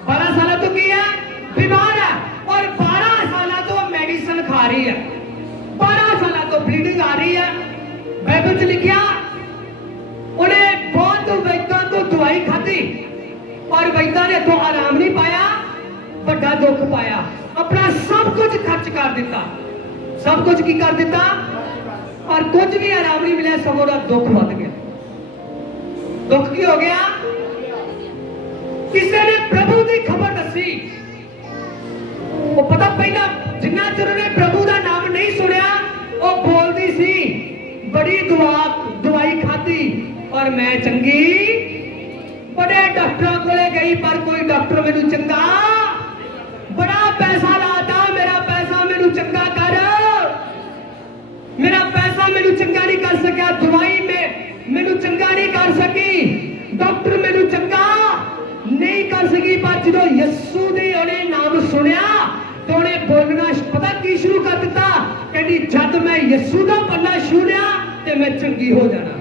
12 ਸਾਲਾਂ ਤੋਂ ਕੀ ਹੈ? ਬਿਮਾਰ ਹੈ। ਔਰ 12 ਸਾਲਾਂ ਤੋਂ ਮੈਡੀਸਨ ਖਾ ਰਹੀ ਹੈ। 12 ਸਾਲਾਂ ਤੋਂ ਬਲੀਡਿੰਗ ਆ ਰਹੀ ਹੈ ਬਾਈਬਲ 'ਚ ਲਿਖਿਆ ਉਹਨੇ ਬਹੁਤ ਵੈਦਾਂ ਤੋਂ ਦਵਾਈ ਖਾਧੀ ਪਰ ਵੈਦਾਂ ਨੇ ਤੋਂ ਆਰਾਮ ਨਹੀਂ ਪਾਇਆ ਵੱਡਾ ਦੁੱਖ ਪਾਇਆ ਆਪਣਾ ਸਭ ਕੁਝ ਖਰਚ ਕਰ ਦਿੱਤਾ ਸਭ ਕੁਝ ਕੀ ਕਰ ਦਿੱਤਾ ਪਰ ਕੁਝ ਵੀ ਆਰਾਮ ਨਹੀਂ ਮਿਲਿਆ ਸਗੋਂ ਦਾ ਦੁੱਖ ਵੱਧ ਗਿਆ ਦੁੱਖ ਕੀ ਹੋ ਗਿਆ ਕਿਸੇ ਨੇ ਪ੍ਰਭੂ ਦੀ ਖਬਰ ਦੱਸੀ ਉਹ ਪਤਾ ਪਹਿਲਾਂ ਜਿੰਨਾ ਚਿਰ ਉਹਨੇ ਪ੍ਰਭੂ ਦਾ ਨਾਮ ਨਹੀਂ ਸੁਣਿਆ ਉਹ ਬੋਲਦੀ ਸੀ, ਬੜੀ ਦਵਾ ਦਵਾਈ ਖਾਧੀ ਔਰ ਮੈਂ ਚੰਗੀ। ਬੜੇ ਡਾਕਟਰਾਂ ਕੋਲੇ ਗਈ, ਪਰ ਕੋਈ ਡਾਕਟਰ ਮੈਨੂੰ ਚੰਗਾ। ਬੜਾ ਪੈਸਾ ਲਾਤਾ, ਮੇਰਾ ਪੈਸਾ ਮੈਨੂੰ ਚੰਗਾ ਕਰ। ਮੇਰਾ ਪੈਸਾ ਮੈਨੂੰ ਚੰਗਾ ਨਹੀਂ ਕਰ ਸਕਿਆ, ਦਵਾਈ ਮੈਂ ਮੈਨੂੰ ਚੰਗਾ ਨਹੀਂ ਕਰ ਸਕੀ। ਡਾਕਟਰ ਮੈਨੂੰ ਚੰਗਾ ਨਹੀਂ ਕਰ ਸਕੀ, ਪਰ ਜਦੋਂ ਯਿਸੂ ਦੇ ਉਹਨੇ ਨਾਮ ਸੁਣਿਆ ਤੇ ਉਹਨੇ ਬੋਲਣਾ ਪਤਾ ਕੀ ਸ਼ੁਰੂ ਕਰ ਦਿੱਤਾ? ਕਹਿੰਦੀ, ਜਦ ਮੈਂ ਯਿਸੂ ਦਾ ਪੱਲਾ ਛੂੜਿਆ ਤੇ ਮੈਂ ਚੰਗੀ ਹੋ ਜਾਣਾ।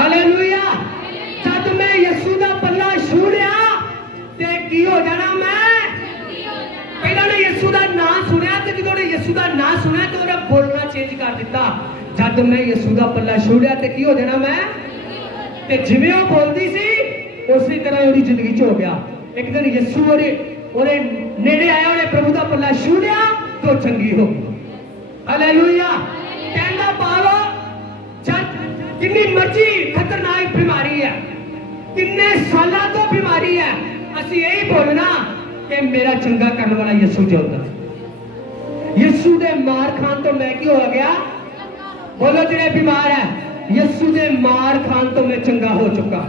ਹਾਲੇਲੂਇਆ। ਜਦ ਮੈਂ ਯਿਸੂ ਦਾ ਪੱਲਾ ਛੂੜਿਆ ਤੇ ਕੀ ਹੋ ਜਾਣਾ ਮੈਂ? ਪਹਿਲਾਂ ਨੇ ਯਿਸੂ ਦਾ ਨਾਮ ਸੁਣਿਆ ਤੇ ਜਦੋਂ ਉਹਨੇ ਯਿਸੂ ਦਾ ਨਾਮ ਸੁਣਿਆ ਤੇ ਉਹਨੇ ਬੋਲਣਾ ਚੇਂਜ ਕਰ ਦਿੱਤਾ। ਜਦ ਮੈਂ ਯਿਸੂ ਦਾ ਪੱਲਾ ਛੋੜਿਆ ਤੇ ਕੀ ਹੋ ਜਾਣਾ ਮੈਂ? ਤੇ ਜਿਵੇਂ ਉਹ ਬੋਲਦੀ ਸੀ, ਉਸੇ ਤਰ੍ਹਾਂ ਉਹਦੀ ਜ਼ਿੰਦਗੀ 'ਚ ਹੋ ਗਿਆ। ਇੱਕ ਦਿਨ ਯਿਸੂ ਉਹਦੇ ਉਹਦੇ ਨੇੜੇ ਆਇਆ ਉਹਨੇ ਪ੍ਰਭੂ ਦਾ ਪੱਲਾ ਛੂੜਿਆ ਤੇ ਉਹ ਚੰਗੀ ਹੋ ਗਈ ਹਾਲੇਲੂਇਆ ਕਹਿੰਦਾ ਪਾਵੋ ਜਦ ਕਿੰਨੀ ਮਰਜ਼ੀ ਖਤਰਨਾਕ ਬਿਮਾਰੀ ਹੈ ਕਿੰਨੇ ਸਾਲਾਂ ਤੋਂ ਬਿਮਾਰੀ ਹੈ ਅਸੀਂ ਇਹ ਹੀ ਬੋਲਣਾ ਕਿ ਮੇਰਾ ਚੰਗਾ ਕਰਨ ਵਾਲਾ ਯਿਸੂ ਜਿਉਂਦਾ ਹੈ ਯਿਸੂ ਦੇ ਮਾਰ ਖਾਣ ਤੋਂ ਮੈਂ ਕੀ ਹੋ ਗਿਆ ਬੋਲੋ ਜਿਹੜੇ ਬਿਮਾਰ ਹੈ ਯਿਸੂ ਦੇ ਮਾਰ ਖਾਣ ਤੋਂ ਮੈਂ ਚੰਗਾ ਹੋ ਚੁੱਕਾ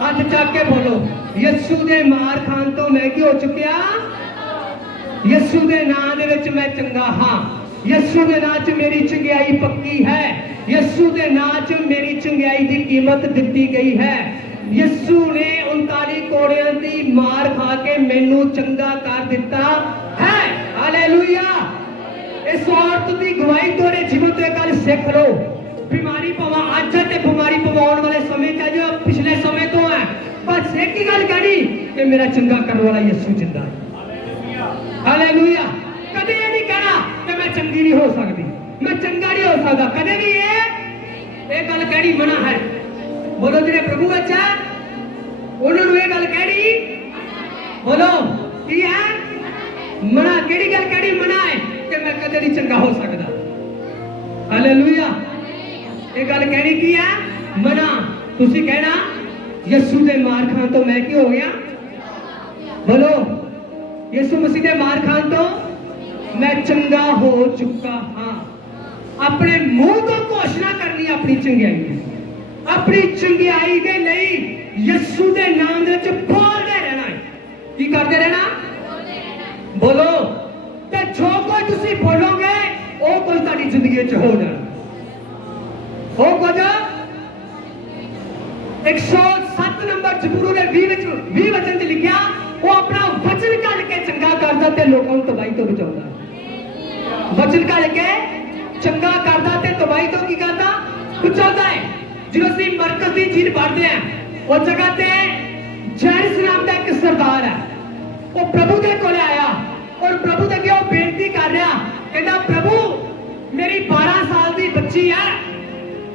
ਹੱਥ ਚੱਕ ਕੇ ਬੋਲੋ ਯਿਸੂ ਦੇ ਮਾਰ ਖਾਣ ਤੋਂ ਮੈਂ ਕੀ ਹੋ ਚੁੱਕਿਆ ਯਿਸੂ ਦੇ ਨਾਮ ਦੇ ਵਿੱਚ ਮੈਂ ਚੰਗਾ ਹਾਂ। ਯਿਸੂ ਦੇ ਨਾਮ 'ਚ ਮੇਰੀ ਚੰਗਿਆਈ ਪੱਕੀ ਹੈ। ਯਿਸੂ ਦੇ ਨਾਮ 'ਚ ਮੇਰੀ ਚੰਗਿਆਈ ਦੀ ਕੀਮਤ ਦਿੱਤੀ ਗਈ ਹੈ। ਯਿਸੂ ਨੇ 39 ਕੋੜਿਆਂ ਦੀ ਮਾਰ ਖਾ ਕੇ ਮੈਨੂੰ ਚੰਗਾ ਕਰ ਦਿੱਤਾ ਹੈ। ਹਾਲੇਲੂਇਆ ਇਸ ਔਰਤ ਦੀ ਗਵਾਹੀ ਤੁਹਾਡੇ ਜੀਵਨ ਤੋਂ ਇਹ ਗੱਲ ਸਿੱਖ ਲਓ। ਬਿਮਾਰੀ ਪਵਾ ਅੱਜ ਤੇ ਬਿਮਾਰੀ ਪਵਾਉਣ ਵਾਲੇ ਸਮੇਂ ਚ ਹੈ ਜੋ ਪਿਛਲੇ ਸਮੇਂ ਤੋਂ ਹੈ। ਬਸ ਇੱਕ ਹੀ ਗੱਲ ਕਹਿਣੀ ਕਿ ਮੇਰਾ ਚੰਗਾ ਕਰਨ ਵਾਲਾ ਯਿਸੂ ਜਿੰਦਾ ਹੈ। ਹਾਲੇਲੂਇਆ। ਕਦੇ ਇਹ ਨਹੀਂ ਕਹਿਣਾ ਕਿ ਮੈਂ ਚੰਗੀ ਨਹੀਂ ਹੋ ਸਕਦੀ। ਮੈਂ ਚੰਗਾ ਨਹੀਂ ਹੋ ਸਕਦਾ। ਕਦੇ ਵੀ ਇਹ ਇਹ ਗੱਲ ਕਹਿਣੀ ਮਨਾ ਹੈ। ਬੋਲੋ ਜਿਹੜੇ ਪ੍ਰਭੂ ਵਿੱਚ ਹੈ ਉਹਨਾਂ ਨੂੰ ਇਹ ਗੱਲ ਕਹਿਣੀ ਬੋਲੋ, ਕੀ ਹੈ ਮਨਾ। ਕਿਹੜੀ ਗੱਲ ਕਹਿਣੀ? ਮਨਾ ਹੈ ਕਿ ਮੈਂ ਕਦੇ ਨਹੀਂ ਚੰਗਾ ਹੋ ਸਕਦਾ। ਹਾਲੇਲੂਇਆ। ਇਹ ਗੱਲ ਕਹਿਣੀ ਕੀ ਹੈ ਮਨਾ। ਤੁਸੀਂ ਕਹਿਣਾ, ਯਿਸੂ ਦੇ ਮਾਰ ਖਾਣ ਤੋਂ ਮੈਂ ਕੀ ਹੋ ਗਿਆ? ਬੋਲੋ। ਯਿਸੂ ਮਸੀਹ ਦੇ ਮਾਰ ਖਾਣ ਤੋਂ ਮੈਂ ਚੰਗਾ ਹੋ ਚੁੱਕਾ ਹਾਂ। ਆਪਣੇ ਮੂੰਹ ਤੋਂ ਘੋਸ਼ਣਾ ਕਰਨੀ ਆਪਣੀ ਚੰਗਿਆਈ ਦੀ ਆਪਣੀ ਚੰਗਿਆਈ ਦੇ ਲਈ ਯਿਸੂ ਦੇ ਨਾਮ ਦੇ ਵਿੱਚ ਬੋਲਦੇ ਰਹਿਣਾ ਹੈ। ਕੀ ਕਰਦੇ ਰਹਿਣਾ? ਬੋਲੋ। ਤੇ ਜੋ ਕੋਈ ਤੁਸੀਂ ਬੋਲੋਗੇ ਉਹ ਕੋਈ ਤੁਹਾਡੀ ਜ਼ਿੰਦਗੀ ਵਿੱਚ ਹੋ ਜਾਣਾ। ਉਹ ਕੁਝ? 107 ਨੰਬਰ ਜ਼ਬੂਰ ਦੇ 20 ਵਿੱਚ 20 ਵਚਨ ਚ ਲਿਖਿਆ ਉਹ ਆਪਣਾ ਵਚਨ ਕਰਦਾ ਤੇ ਲੋਕਾਂ ਨੂੰ ਤਬਾਹੀ ਤੋਂ ਬਚਾਉਂਦਾ। ਵਚਨ ਕੱਢ ਕੇ ਚੰਗਾ ਕਰਦਾ ਤੇ ਤਬਾਹੀ ਤੋਂ ਕੀ ਕਰਦਾ? ਬਚਾਉਂਦਾ ਹੈ। ਜਦੋਂ ਅਸੀਂ ਮਰਕਜ਼ ਦੀ ਚੀਜ਼ ਪੜ੍ਹਦੇ ਆ ਉਹ ਜਗ੍ਹਾ ਤੇ ਜੈਰਿਸ ਨਾਮ ਦਾ ਇੱਕ ਸਰਦਾਰ ਹੈ। ਉਹ ਪ੍ਰਭੂ ਦੇ ਕੋਲ ਆਇਆ ਔਰ ਪ੍ਰਭੂ ਦੇ ਅੱਗੇ ਉਹ ਬੇਨਤੀ ਕਰ ਰਿਹਾ, ਕਹਿੰਦਾ, ਪ੍ਰਭੂ, ਮੇਰੀ 12 ਸਾਲ ਦੀ ਬੱਚੀ ਹੈ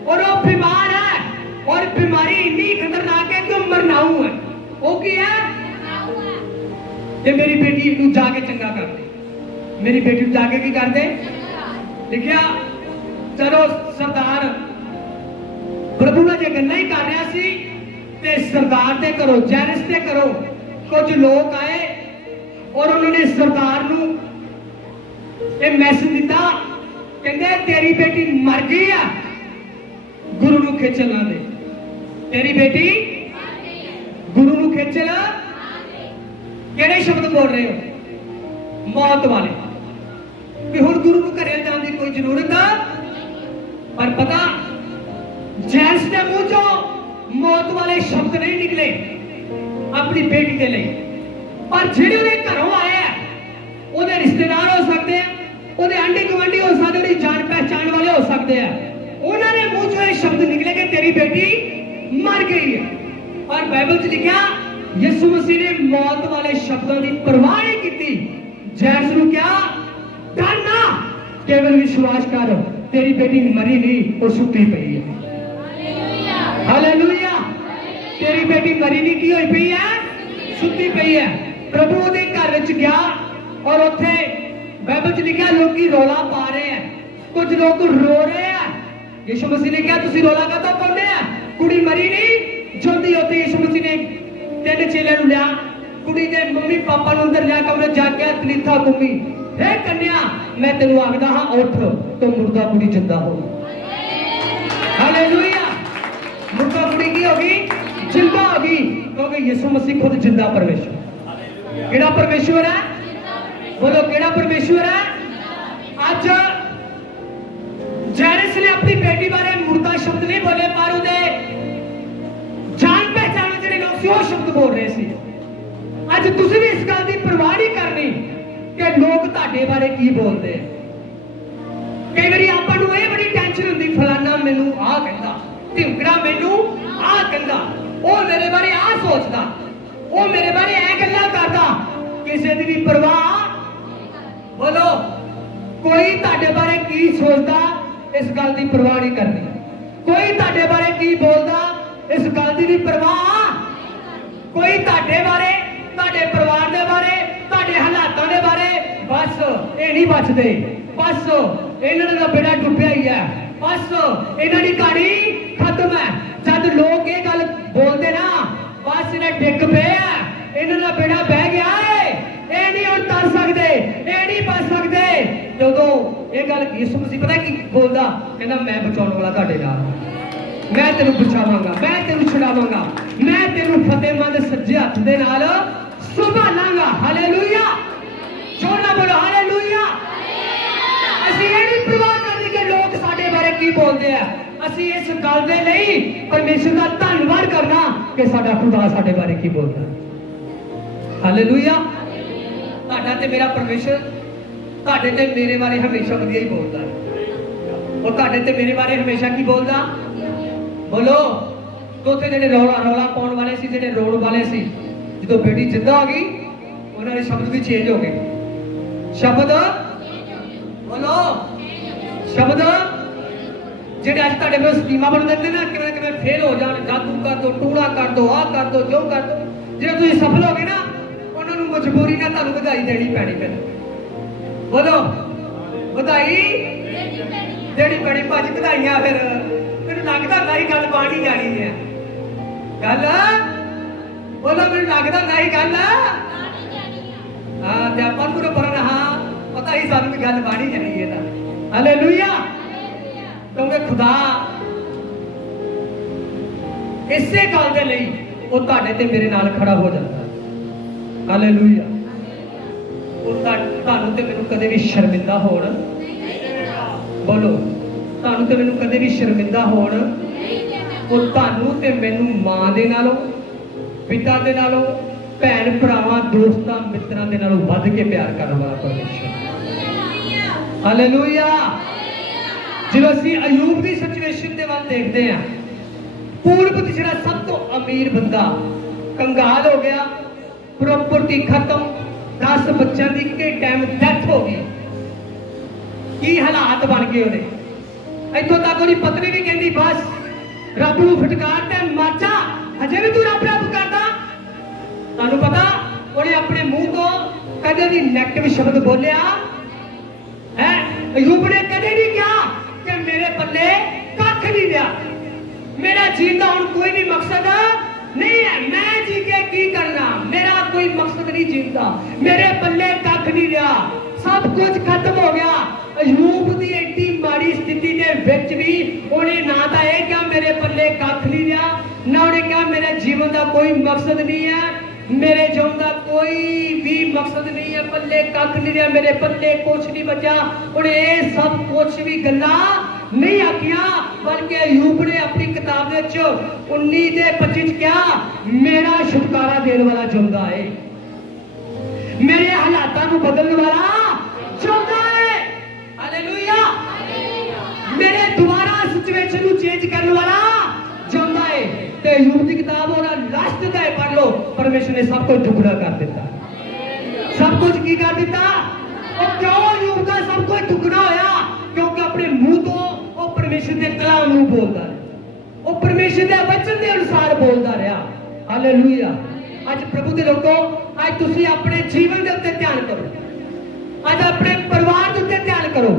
ਔਰ ਉਹ ਬਿਮਾਰ ਹੈ ਔਰ ਬਿਮਾਰੀ ਇੰਨੀ ਖਤਰਨਾਕ ਹੈ ਕਿ ਮਰਨਾਊ ਹੈ। ਉਹ ਕੀ ਹੈ? ਤੇ ਮੇਰੀ ਬੇਟੀ ਨੂੰ ਜਾ ਕੇ ਚੰਗਾ ਕਰ ਦੇ ਮੇਰੀ ਬੇਟੀ ਨੂੰ ਜਾ ਕੇ ਕੀ ਕਰਦੇ? ਲਿਖਿਆ ਚਲੋ ਸਰਦਾਰ ਪ੍ਰਭੂ ਨਾਲ ਜੇ ਗੱਲਾਂ ਹੀ ਕਰ ਰਿਹਾ ਸੀ ਤੇ ਸਰਦਾਰ ਤੇ ਕਰੋ ਜੈਨਸ ਤੇ ਕਰੋ। ਕੁਝ ਲੋਕ ਆਏ ਔਰ ਉਹਨਾਂ ਨੇ ਸਰਦਾਰ ਨੂੰ ਇਹ ਮੈਸੇਜ ਦਿੱਤਾ ਕਹਿੰਦੇ ਤੇਰੀ ਬੇਟੀ ਮਰ ਗਈ ਆ। ਗੁਰੂ ਨੂੰ ਖਿੱਚ ਲਾ ਦੇ। ਤੇਰੀ ਬੇਟੀ ਗੁਰੂ ਨੂੰ ਖਿੱਚ ਲਾ ਕਿਹੜੇ ਸ਼ਬਦ ਬੋਲ ਰਹੇ ਹੋ? ਮੌਤ ਵਾਲੇ। ਵੀ ਹੁਣ ਗੁਰੂ ਨੂੰ ਘਰੇ ਜਾਣ ਦੀ ਕੋਈ ਜ਼ਰੂਰਤ ਆ? ਪਰ ਪਤਾ ਜੈਸ ਦੇ ਮੂੰਹ ਚੋਂ ਮੌਤ ਵਾਲੇ ਸ਼ਬਦ ਨਹੀਂ ਨਿਕਲੇ ਆਪਣੀ ਬੇਟੀ ਦੇ ਲਈ। ਪਰ ਜਿਹੜੇ ਉਹਦੇ ਘਰੋਂ ਆਏ ਆ, ਉਹਦੇ ਰਿਸ਼ਤੇਦਾਰ ਹੋ ਸਕਦੇ ਆ, ਉਹਦੇ ਆਂਢੀ ਗੁਆਂਢੀ ਹੋ ਸਕਦੇ, ਉਹਦੀ ਜਾਣ ਪਹਿਚਾਣ ਵਾਲੇ ਹੋ ਸਕਦੇ ਆ। ਉਹਨਾਂ ਦੇ ਮੂੰਹ ਚੋਂ ਇਹ ਸ਼ਬਦ ਨਿਕਲੇ ਕਿ ਤੇਰੀ ਬੇਟੀ ਮਰ ਗਈ ਹੈ ਔਰ ਬਾਈਬਲ 'ਚ ਲਿਖਿਆ ਯਿਸੂ ਮਸੀਹ ਨੇ ਮੌਤ ਵਾਲੇ ਸ਼ਬਦਾਂ ਦੀ ਪਰਵਾਹ ਨਹੀਂ ਕੀਤੀ ਜੈਸ ਨੂੰ ਕਿਹਾ ਡਰ ਨਾ ਕੇਵਲ ਵਿਸ਼ਵਾਸ ਕਰ ਤੇਰੀ ਬੇਟੀ ਮਰੀ ਨਹੀਂ ਉਹ ਸੁੱਤੀ ਪਈ ਹੈ ਹਾਲੇਲੂਇਆ ਤੇਰੀ ਬੇਟੀ ਮਰੀ ਨਹੀਂ ਕੀ ਹੋਈ ਪਈ ਹੈ ਸੁੱਤੀ ਪਈ ਹੈ ਪ੍ਰਭੂ ਉਹਦੇ ਘਰ ਵਿੱਚ ਗਿਆ ਔਰ ਉੱਥੇ ਬਾਈਬਲ 'ਚ ਲਿਖਿਆ ਲੋਕੀ ਰੋਲਾ ਪਾ ਰਹੇ ਆ ਕੁਝ ਲੋਕ ਰੋ ਰਹੇ ਆ ਯਿਸੂ ਮਸੀਹ ਨੇ ਕਿਹਾ ਤੁਸੀਂ ਰੋਲਾ ਕਾਹਤੋਂ ਪਾਉਂਦੇ ਆ ਕੁੜੀ ਮਰੀ ਨਹੀਂ ਜੋਦੀ ਉੱਤੇ ਯਿਸੂ ਮਸੀਹ ਨੇ ਤਿੰਨ ਚੇਲੇ ਨੂੰ ਲਿਆ ਕੁੜੀ ਦੇ ਮੰਮੀ ਪਾਪਾ ਨੂੰ ਅੰਦਰ ਲਿਆ ਕਮਰੇ ਜਾ ਕੇ ਤਲੀਥਾ ਗੁੰਮੀ ਹੈ ਕੰਨਿਆ ਮੈਂ ਤੈਨੂੰ ਆਖਦਾ ਹਾਂ ਉੱਠ ਤੂੰ ਮੁਰਦਾ ਕੁੜੀ ਜਿੰਦਾ ਹੋ। ਹਾਲੇਲੂਇਆ ਮੁਰਦਾ ਕੁੜੀ ਕੀ ਹੋ ਗਈ? ਜਿੰਦਾ ਹੋ ਗਈ। ਕਿਉਂਕਿ ਯਿਸੂ ਮਸੀਹ ਖੁਦ ਜਿੰਦਾ ਪਰਮੇਸ਼ਵਰ ਕਿਹੜਾ ਪਰਮੇਸ਼ਵਰ ਹੈ? ਬੋਲੋ ਕਿਹੜਾ ਪਰਮੇਸ਼ਵਰ ਹੈ? ਅੱਜ ਜੈਰਿਸ ਨੇ ਆਪਣੀ ਬੇਟੀ ਬਾਰੇ ਪਹਿਚਾਣ ਸ਼ਬਦ ਬੋਲ ਰਹੇ ਸੀ? ਅੱਜ ਤੁਸੀਂ ਵੀ ਇਸ ਗੱਲ ਦੀ ਪਰਵਾਹ ਨਹੀਂ ਕਰਨੀ ਕਿ ਲੋਕ ਤੁਹਾਡੇ ਬਾਰੇ ਕੀ ਬੋਲਦੇ ਆ। ਕਈ ਵਾਰੀ ਆਪਾਂ ਨੂੰ ਇਹ ਬੜੀ ਟੈਨਸ਼ਨ ਹੁੰਦੀ, ਫਲਾਨਾ ਮੈਨੂੰ ਆਹ ਕਹਿੰਦਾ ਢਿੰਕੜਾ ਮੈਨੂੰ ਆਹ ਕਹਿੰਦਾ, ਉਹ ਮੇਰੇ ਬਾਰੇ ਆਹ ਸੋਚਦਾ, ਉਹ ਮੇਰੇ ਬਾਰੇ ਐ ਗੱਲਾਂ ਕਰਦਾ। ਕਿਸੇ ਦੀ ਵੀ ਪਰਵਾਹ ਬੋਲੋ, ਕੋਈ ਤੁਹਾਡੇ ਬਾਰੇ ਕੀ ਸੋਚਦਾ, ਇਸ ਗੱਲ ਦੀ ਪਰਵਾਹ ਨਹੀਂ ਕਰਨੀ। ਕੋਈ ਤੁਹਾਡੇ ਬਾਰੇ ਕੀ ਬੋਲਦਾ, ਇਸ ਗੱਲ ਦੀ ਵੀ ਪਰਵਾਹ ਕੋਈ ਤੁਹਾਡੇ ਬਾਰੇ, ਤੁਹਾਡੇ ਪਰਿਵਾਰ ਦੇ ਬਾਰੇ, ਤੁਹਾਡੇ ਹਾਲਾਤਾਂ ਦੇ ਬਾਰੇ, ਬਸ ਇਹ ਨਹੀਂ ਬਚਦੇ। ਬਸ ਇਹਨਾਂ ਦਾ ਬੇੜਾ ਡੁੱਬਿਆ ਹੀ ਹੈ। ਬਸ ਇਹਨਾਂ ਦੀ ਕਹਾਣੀ ਖਤਮ ਹੈ। ਜਦ ਲੋਕ ਇਹ ਗੱਲ ਬੋਲਦੇ ਨਾ, ਬਸ ਇਹਨਾਂ ਡਿੱਗ ਪਏ ਆ। ਇਹਨਾਂ ਦਾ ਬੇੜਾ ਬਹਿ ਗਿਆ ਏ। ਇਹ ਨਹੀਂ ਹੁਣ ਤਰ ਸਕਦੇ, ਇਹ ਨਹੀਂ ਬਚ ਸਕਦੇ। ਜਦੋਂ ਇਹ ਗੱਲ ਯਿਸੂ ਮਸੀਹ ਪਤਾ ਕੀ ਬੋਲਦਾ? ਕਹਿੰਦਾ, ਮੈਂ ਬਚਾਉਣ ਵਾਲਾ ਤੁਹਾਡੇ ਨਾਲ ਮੈਂ ਤੈਨੂੰ ਬਚਾਵਾਂਗਾ ਮੈਂ ਤੈਨੂੰ ਛੁਡਾਵਾਂਗਾ, ਮੈਂ ਤੈਨੂੰ ਫਤਿਹਮੰਦ ਸੱਜੇ ਹੱਥ ਦੇ ਨਾਲ ਸੰਭਾਲਾਂਗਾ। ਹਾਲੇਲੂਇਆ ਜੋਰ ਬੋਲੋ ਹਾਲੇਲੂਇਆ ਅਸੀਂ ਇਹ ਨਹੀਂ ਪਰਵਾਹ ਕਰਨੀ ਕਿ ਲੋਕ ਸਾਡੇ ਬਾਰੇ ਕੀ ਬੋਲਦੇ ਆ। ਅਸੀਂ ਇਸ ਗੱਲ ਦੇ ਲਈ ਪਰਮੇਸ਼ਰ ਦਾ ਧੰਨਵਾਦ ਕਰਨਾ ਕਿ ਸਾਡਾ ਖੁਦਾ ਸਾਡੇ ਬਾਰੇ ਕੀ ਬੋਲਦਾ। ਹਾਲੇਲੂਇਆ ਤੁਹਾਡਾ ਤੇ ਮੇਰਾ ਪਰਮੇਸ਼ਰ ਤੁਹਾਡੇ ਤੇ ਮੇਰੇ ਬਾਰੇ ਹਮੇਸ਼ਾ ਵਧੀਆ ਹੀ ਬੋਲਦਾ। ਹੈ ਉਹ ਤੁਹਾਡੇ ਤੇ ਮੇਰੇ ਬਾਰੇ ਹਮੇਸ਼ਾ ਕੀ ਬੋਲਦਾ? ਬੋਲੋ ਉੱਥੇ ਜਿਹੜੇ ਰੌਲਾ ਰੌਲਾ ਪਾਉਣ ਵਾਲੇ ਸੀ ਜਿਹੜੇ ਰੋਣ ਵਾਲੇ ਸੀ ਜਦੋਂ ਬੇਟੀ ਜਿੰਦਾ ਹੋ ਗਈ ਉਹਨਾਂ ਦੇ ਸ਼ਬਦ ਵੀ ਚੇਂਜ ਹੋ ਗਏ। ਸ਼ਬਦ? ਬੋਲੋ। ਸ਼ਬਦ? ਜਿਹੜੇ ਅੱਜ ਤੁਹਾਡੇ ਕੋਲ ਸਕੀਮਾਂ ਬਣ ਦਿੰਦੇ ਨਾ ਕਿਵੇਂ ਕਿਵੇਂ ਫੇਲ ਹੋ ਜਾਣ ਜਾਦੂ ਕਰ ਦੋ ਟੂਣਾ ਕਰ ਦੋ ਆਹ ਕਰ ਦੋ ਜੋ ਕਰ ਦੋ। ਜੇ ਤੁਸੀਂ ਸਫਲ ਹੋ ਗਏ ਨਾ ਉਹਨਾਂ ਨੂੰ ਮਜਬੂਰੀ ਨਾਲ ਤੁਹਾਨੂੰ ਵਧਾਈ ਦੇਣੀ ਪੈਣੀ ਫਿਰ। ਬੋਲੋ। ਵਧਾਈ ਜਿਹੜੀ ਬੜੀ ਭਾਜੀ ਵਧਾਈਆਂ ਫਿਰ। ਲੱਗਦਾ ਨਹੀਂ ਗੱਲ ਬਾਣੀ ਜਾਣੀ ਹੈ। ਗੱਲ? ਬੋਲੋ ਮੈਨੂੰ ਲੱਗਦਾ ਨਹੀਂ ਗੱਲ? ਹਾਂ ਤੇ ਆਪਾਂ ਨੂੰ ਪਰਨ ਹਾਂ ਪਤਾ ਹੀ ਸਾਨੂੰ ਵੀ ਗੱਲ ਬਾਣੀ ਜਾਣੀ ਹੈ ਤਾਂ। ਹਾਲੇਲੂਇਆ ਕਿਉਂਕਿ ਖੁਦਾ ਇਸੇ ਗੱਲ ਦੇ ਲਈ ਉਹ ਤੁਹਾਡੇ ਤੇ ਮੇਰੇ ਨਾਲ ਖੜਾ ਹੋ ਜਾਂਦਾ। ਹਾਲੇਲੂਇਆ ਉਹ ਤੁਹਾ- ਤੁਹਾਨੂੰ ਤੇ ਮੈਨੂੰ ਕਦੇ ਵੀ ਸ਼ਰਮਿੰਦਾ ਹੋਣ। ਬੋਲੋ। ਤੁਹਾਨੂੰ ਤੇ ਮੈਨੂੰ ਕਦੇ ਵੀ ਸ਼ਰਮਿੰਦਾ ਹੋਣ। ਉਹ ਤੁਹਾਨੂੰ ਤੇ ਮੈਨੂੰ ਮਾਂ ਦੇ ਨਾਲੋਂ, ਪਿਤਾ ਦੇ ਨਾਲੋਂ, ਭੈਣ ਭਰਾਵਾਂ, ਦੋਸਤਾਂ, ਮਿੱਤਰਾਂ ਦੇ ਨਾਲੋਂ ਵੱਧ ਕੇ ਪਿਆਰ ਕਰਨ ਵਾਲਾ ਪਰਮੇਸ਼ਰ। ਹਾਲੇਲੂਇਆ ਜਦੋਂ ਅਸੀਂ ਅਯੂਬ ਦੀ ਸਿਚੁਏਸ਼ਨ ਦੇ ਵੱਲ ਦੇਖਦੇ ਹਾਂ, ਪੂਰਬ ਦੀ ਜਿਹੜਾ ਸਭ ਤੋਂ ਅਮੀਰ ਬੰਦਾ, ਕੰਗਾਲ ਹੋ ਗਿਆ ਪ੍ਰਾਪਰਟੀ ਖਤਮ 10 ਬੱਚਿਆਂ ਦੀ ਇੱਕੇ ਟਾਈਮ ਡੈਥ ਹੋ ਗਈ। ਕੀ ਹਾਲਾਤ ਬਣ ਗਏ ਉਹਦੇ? ਇੱਥੋਂ ਤੱਕ ਉਹਦੀ ਪਤਨੀ ਵੀ ਕਹਿੰਦੀ, ਬਸ, ਰੱਬ ਨੂੰ ਫਟਕਾਰ ਤੇ ਮਰ ਅਜੇ ਵੀ ਤੂੰ ਰੱਬ ਰੱਬ ਕਰਦਾ। ਤੁਹਾਨੂੰ ਪਤਾ, ਉਹਨੇ ਆਪਣੇ ਮੂੰਹ ਤੋਂ ਕਦੇ ਵੀ ਨੈਗੇਟਿਵ ਸ਼ਬਦ ਬੋਲਿਆ। ਹੈ, ਅਯੂਬ ਨੇ ਕਦੇ ਨਹੀਂ ਕਿਹਾ ਕਿ ਮੇਰੇ ਪੱਲੇ ਕੱਖ ਨਹੀਂ ਰਿਹਾ। ਮੇਰਾ ਜੀਣ ਦਾ ਹੁਣ ਕੋਈ ਵੀ ਮਕਸਦ ਨਹੀਂ ਹੈ। ਮੈਂ ਜੀ ਕੇ ਕੀ ਕਰਨਾ? ਮੇਰਾ ਕੋਈ ਮਕਸਦ ਨਹੀਂ ਜੀਣ ਮੇਰੇ ਪੱਲੇ ਕੱਖ ਨਹੀਂ ਰਿਹਾ। ਸਭ ਕੁਝ ਖਤਮ ਹੋ ਗਿਆ। ਅਯੂਬ ਦੀ ਐਡੀ ਵਿੱਚ ਵੀ ਉਹਨੇ ਨਾ ਤਾਂ ਇਹ ਕਿਹਾ ਮੇਰੇ ਪੱਲੇ ਕੱਖ ਨਹੀਂ ਰਿਹਾ, ਨਾ ਉਹਨੇ ਕਿਹਾ ਮੇਰੇ ਜੀਵਨ ਦਾ ਕੋਈ ਮਕਸਦ ਨਹੀਂ ਹੈ, ਮੇਰੇ ਜੀਵਨ ਦਾ ਕੋਈ ਵੀ ਮਕਸਦ ਨਹੀਂ ਹੈ, ਪੱਲੇ ਕੱਖ ਨਹੀਂ ਰਿਹਾ, ਮੇਰੇ ਪੱਲੇ ਕੁਛ ਨਹੀਂ ਬਚਾ ਉਹਨੇ ਇਹ ਸਭ ਕੁਛ ਵੀ ਗੱਲਾਂ ਨਹੀਂ ਆਖੀਆਂ, ਬਲਕਿ ਅਯੂਬ ਨੇ ਆਪਣੀ ਕਿਤਾਬ ਦੇ ਵਿੱਚ 19 ਦੇ 25 ਚ ਕਿਹਾ, ਮੇਰਾ ਛੁਟਕਾਰਾ ਦੇਣ ਵਾਲਾ ਜਿਉਂਦਾ ਹੈ ਮੇਰੇ ਹਾਲਾਤਾਂ ਨੂੰ ਬਦਲਣ ਵਾਲਾ ਜਿਉਂਦਾ ਹੈ ਹਾਲੇਲੂਇਆ ਮੇਰੇ ਦੁਆਰਾ ਸਿਚੁਏਸ਼ਨ ਨੂੰ ਚੇਂਜ ਕਰਨ ਵਾਲਾ ਜਿਉਂਦਾ ਹੈ ਤੇ ਅਯੂਬ ਦੀ ਕਿਤਾਬ ਉਹਦਾ ਲਾਸਟ ਦਾ ਹੈ ਪੜ੍ਹ ਲਓ। ਪਰਮੇਸ਼ਰ ਨੇ ਸਭ ਕੁਝ ਦੁੱਗਣਾ ਕਰ ਦਿੱਤਾ। ਸਭ ਕੁਝ ਕੀ ਕਰ ਦਿੱਤਾ? ਉਹ ਕਿਉਂ ਅਯੂਬ ਦਾ ਸਭ ਕੁਝ ਦੁੱਗਣਾ ਹੋਇਆ? ਕਿਉਂਕਿ ਆਪਣੇ ਮੂੰਹ ਤੋਂ ਉਹ ਪਰਮੇਸ਼ਰ ਦੇ ਕਲਾਮ ਨੂੰ ਬੋਲਦਾ ਉਹ ਪਰਮੇਸ਼ਰ ਦੇ ਵਚਨ ਦੇ ਅਨੁਸਾਰ ਬੋਲਦਾ ਰਿਹਾ। ਹਾਲੇਲੂਇਆ ਅੱਜ ਪ੍ਰਭੂ ਦੇ ਲੋਕੋ, ਅੱਜ ਤੁਸੀਂ ਆਪਣੇ ਜੀਵਨ ਦੇ ਉੱਤੇ ਧਿਆਨ ਕਰੋ। ਅੱਜ ਆਪਣੇ ਪਰਿਵਾਰ ਦੇ ਉੱਤੇ ਧਿਆਨ ਕਰੋ।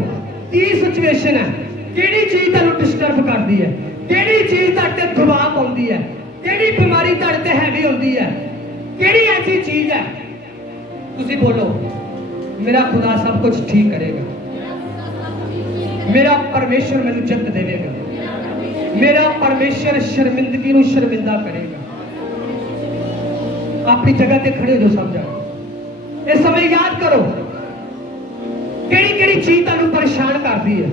ਕੀ ਸਿਚੁਏਸ਼ਨ ਹੈ? ਕਿਹੜੀ ਚੀਜ਼ ਤੁਹਾਨੂੰ ਡਿਸਟਰਬ ਕਰਦੀ ਹੈ? ਕਿਹੜੀ ਚੀਜ਼ ਤੁਹਾਡੇ ਤੇ ਦਬਾਅ ਪਾਉਂਦੀ ਹੈ? ਕਿਹੜੀ ਬਿਮਾਰੀ ਤੁਹਾਡੇ ਤੇ ਹੈਵੀ ਹੁੰਦੀ ਹੈ? ਕਿਹੜੀ ਐਸੀ ਚੀਜ਼ ਹੈ? ਤੁਸੀਂ ਬੋਲੋ, ਮੇਰਾ ਖੁਦਾ ਸਭ ਕੁਝ ਠੀਕ ਕਰੇਗਾ। ਮੇਰਾ ਪਰਮੇਸ਼ਰ ਮੈਨੂੰ ਜਿੱਤ ਦੇਵੇਗਾ। ਮੇਰਾ ਪਰਮੇਸ਼ਰ ਸ਼ਰਮਿੰਦਗੀ ਨੂੰ ਸ਼ਰਮਿੰਦਾ ਕਰੇਗਾ। ਆਪਣੀ ਜਗ੍ਹਾ ਤੇ ਖੜੇ ਹੋ ਸਮਝਾ ਇਹ ਸਮੇਂ ਯਾਦ ਕਰੋ ਕਿਹੜੀ ਕਿਹੜੀ ਚੀਜ਼ ਤੁਹਾਨੂੰ ਪਰੇਸ਼ਾਨ ਕਰਦੀ ਹੈ?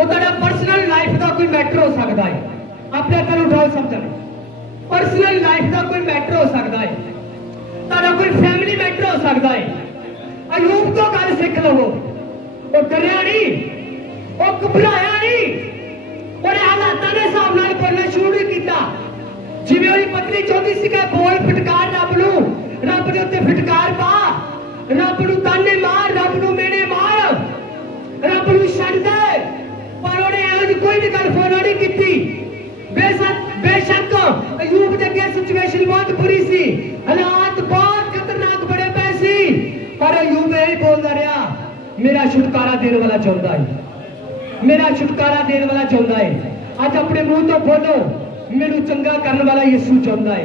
ਉਹ ਤੁਹਾਡਾ ਪਰਸਨਲ ਲਾਈਫ ਦਾ ਕੋਈ ਮੈਟਰ ਹੋ ਸਕਦਾ ਹੈ। ਆਪਣੇ ਆਪ ਨੂੰ ਉਠਾਓ ਸਮਝਣਾ। ਪਰਸਨਲ ਲਾਈਫ ਦਾ ਕੋਈ ਮੈਟਰ ਹੋ ਸਕਦਾ ਹੈ। ਤੁਹਾਡਾ ਕੋਈ ਫੈਮਿਲੀ ਮੈਟਰ ਹੋ ਸਕਦਾ ਹੈ। ਅਯੂਬ ਤੋਂ ਗੱਲ ਸਿੱਖ ਲਵੋ। ਉਹ ਡਰਿਆ ਨਹੀਂ। ਉਹ ਘਬਰਾਇਆ ਨਹੀਂ। ਉਹਨੇ ਹਾਲਾਤਾਂ ਦੇ ਹਿਸਾਬ ਨਾਲ ਬੋਲਣਾ ਸ਼ੁਰੂ ਨਹੀਂ ਕੀਤਾ। ਜਿਵੇਂ ਉਹਦੀ ਪਤਨੀ ਚਾਹੁੰਦੀ ਸੀ ਕਿ ਬੋਲ ਫਟਕਾਰ ਰੱਬ ਨੂੰ। ਰੱਬ ਦੇ ਉੱਤੇ ਫਟਕਾਰ ਪਾ। ਰੱਬ ਨੂੰ ਤਾਨੇ ਮਾਰ। ਫੋਲੋ ਨਹੀਂ ਕੀਤੀ। ਬੇਸ਼ੱਕ ਬੇਸ਼ੱਕ ਅਯੂਬ ਦੇ ਅੱਗੇ ਸਿਚੁਏਸ਼ਨ ਬਹੁਤ ਬੁਰੀ ਸੀ। ਹਾਲਾਤ ਬਹੁਤ ਖਤਰਨਾਕ ਬੜੇ ਪਏ ਸੀ। ਪਰ ਅਯੂਬ ਇਹ ਬੋਲਦਾ ਰਿਹਾ, ਮੇਰਾ ਛੁਟਕਾਰਾ ਦੇਣ ਵਾਲਾ ਚਾਹੁੰਦਾ ਹੈ ਮੇਰਾ ਛੁਟਕਾਰਾ ਦੇਣ ਵਾਲਾ ਚਾਹੁੰਦਾ ਹੈ ਅੱਜ ਆਪਣੇ ਮੂੰਹ ਤੋਂ ਬੋਲੋ, ਮੈਨੂੰ ਚੰਗਾ ਕਰਨ ਵਾਲਾ ਯਿਸੂ ਚਾਹੁੰਦਾ ਹੈ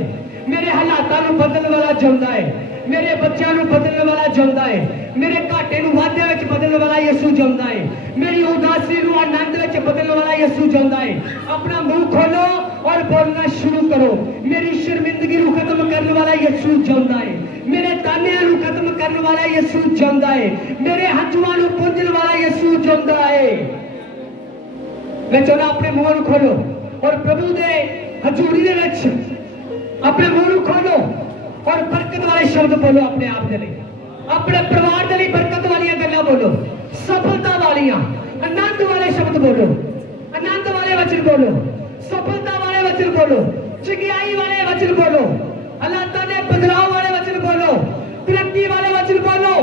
ਮੇਰੇ ਹਾਲਾਤਾਂ ਨੂੰ ਬਦਲਣ ਵਾਲਾ ਚਾਹੁੰਦਾ ਹੈ ਮੇਰੇ ਬੱਚਿਆਂ ਨੂੰ ਬਦਲਣ ਵਾਲਾ ਚਾਹੁੰਦਾ ਹੈ ਮੇਰੇ ਘਾਟੇ ਨੂੰ ਵਾਧੇ ਵਿੱਚ ਬਦਲਣ ਵਾਲਾ ਯਿਸੂ ਚਾਹੁੰਦਾ ਹੈ ਮੇਰੀ ਉਦਾਸੀ ਨੂੰ ਆਨੰਦ ਵਿੱਚ ਬਦਲਣ ਵਾਲਾ ਯਿਸੂ ਚਾਹੁੰਦਾ ਹੈ ਆਪਣਾ ਮੂੰਹ ਖੋਲੋ ਔਰ ਬੋਲਣਾ ਸ਼ੁਰੂ ਕਰੋ ਮੇਰੀ ਸ਼ਰਮਿੰਦਗੀ ਨੂੰ ਖਤਮ ਕਰਨ ਵਾਲਾ ਯਿਸੂ ਚਾਹੁੰਦਾ ਹੈ ਮੇਰੇ ਤਾਨਿਆਂ ਨੂੰ ਖਤਮ ਕਰਨ ਵਾਲਾ ਯਿਸੂ ਚਾਹੁੰਦਾ ਹੈ ਮੇਰੇ ਹੰਝੂਆਂ ਨੂੰ ਪੁੰਝਣ ਵਾਲਾ ਯਿਸੂ ਚਾਹੁੰਦਾ ਹੈ ਮੈਂ ਚਾਹੁੰਦਾ ਆਪਣੇ ਮੂੰਹ ਨੂੰ ਖੋਲੋ ਔਰ ਪ੍ਰਭੂ ਦੇ ਹਜ਼ੂਰੀ ਦੇ ਵਿੱਚ ਆਪਣੇ ਮੂੰਹ ਨੂੰ ਖੋਲੋ ਔਰ ਬਰਕਤ ਵਾਲੇ ਸ਼ਬਦ ਬੋਲੋ ਆਪਣੇ ਆਪ ਦੇ ਲਈ ਆਪਣੇ ਪਰਿਵਾਰ ਦੇ ਲਈ ਬਰਕਤ ਵਾਲੀਆਂ ਗੱਲਾਂ ਬੋਲੋ ਸਫਲਤਾ ਵਾਲੀਆਂ ਆਨੰਦ ਵਾਲੇ ਸ਼ਬਦ ਬੋਲੋ ਆਨੰਦ ਵਾਲੇ ਵਚਨ ਬੋਲੋ ਸਫਲਤਾ ਵਾਲੇ ਵਚਨ ਬੋਲੋ ਚੰਗਿਆਈ ਵਾਲੇ ਵਚਨ ਬੋਲੋ ਹਾਲਾਤਾਂ ਦੇ ਬਦਲਾਅ ਵਾਲੇ ਵਚਨ ਬੋਲੋ ਤਰੱਕੀ ਵਾਲੇ ਵਚਨ ਬੋਲੋ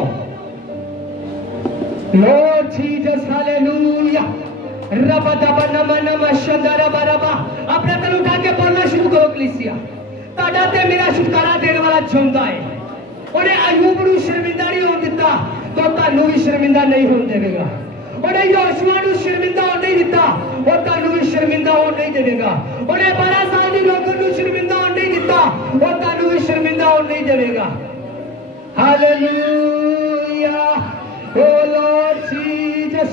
Lord Jesus, hallelujah. ਰਬਾ ਦਬਾ ਨਮਾ ਨਮਾ ਸ਼ੰਦਾ ਰਬਾ ਰਬਾ ਆਪਣੇ ਤਨ ਉਠਾ ਕੇ ਬੋਲਣਾ ਸ਼ੁਰੂ ਕਰੋ ਕਲੀਸਿਆ ਤੁਹਾਡਾ ਤੇ ਮੇਰਾ ਛੁਟਕਾਰਾ ਦੇਣ ਵਾਲਾ ਚਾਹੁੰਦਾ ਹੈ ਉਹਨੇ ਅਯੂਬ ਨੂੰ ਸ਼ਰਮਿੰਦਾ ਨਹੀਂ ਹੋਣ ਦਿੱਤਾ ਤਾਂ ਤੁਹਾਨੂੰ ਵੀ ਸ਼ਰਮਿੰਦਾ ਨਹੀਂ ਹੋਣ ਦੇਵੇਗਾ। ਉਹਨੇ ਯੋਸ਼ੂਆ ਨੂੰ ਸ਼ਰਮਿੰਦਾ ਹੋਣ ਨਹੀਂ ਦਿੱਤਾ ਉਹ ਤੁਹਾਨੂੰ ਵੀ ਸ਼ਰਮਿੰਦਾ ਹੋਣ ਨਹੀਂ ਦੇਵੇਗਾ। ਉਹਨੇ 12 ਸਾਲ ਦੀ ਲੋਕਾਂ ਨੂੰ ਸ਼ਰਮਿੰਦਾ ਹੋਣ ਨਹੀਂ ਦਿੱਤਾ ਉਹ ਤੁਹਾਨੂੰ ਵੀ ਸ਼ਰਮਿੰਦਾ ਹੋਣ ਨਹੀਂ ਦੇਵੇਗਾ। Hallelujah, O Lord Jesus.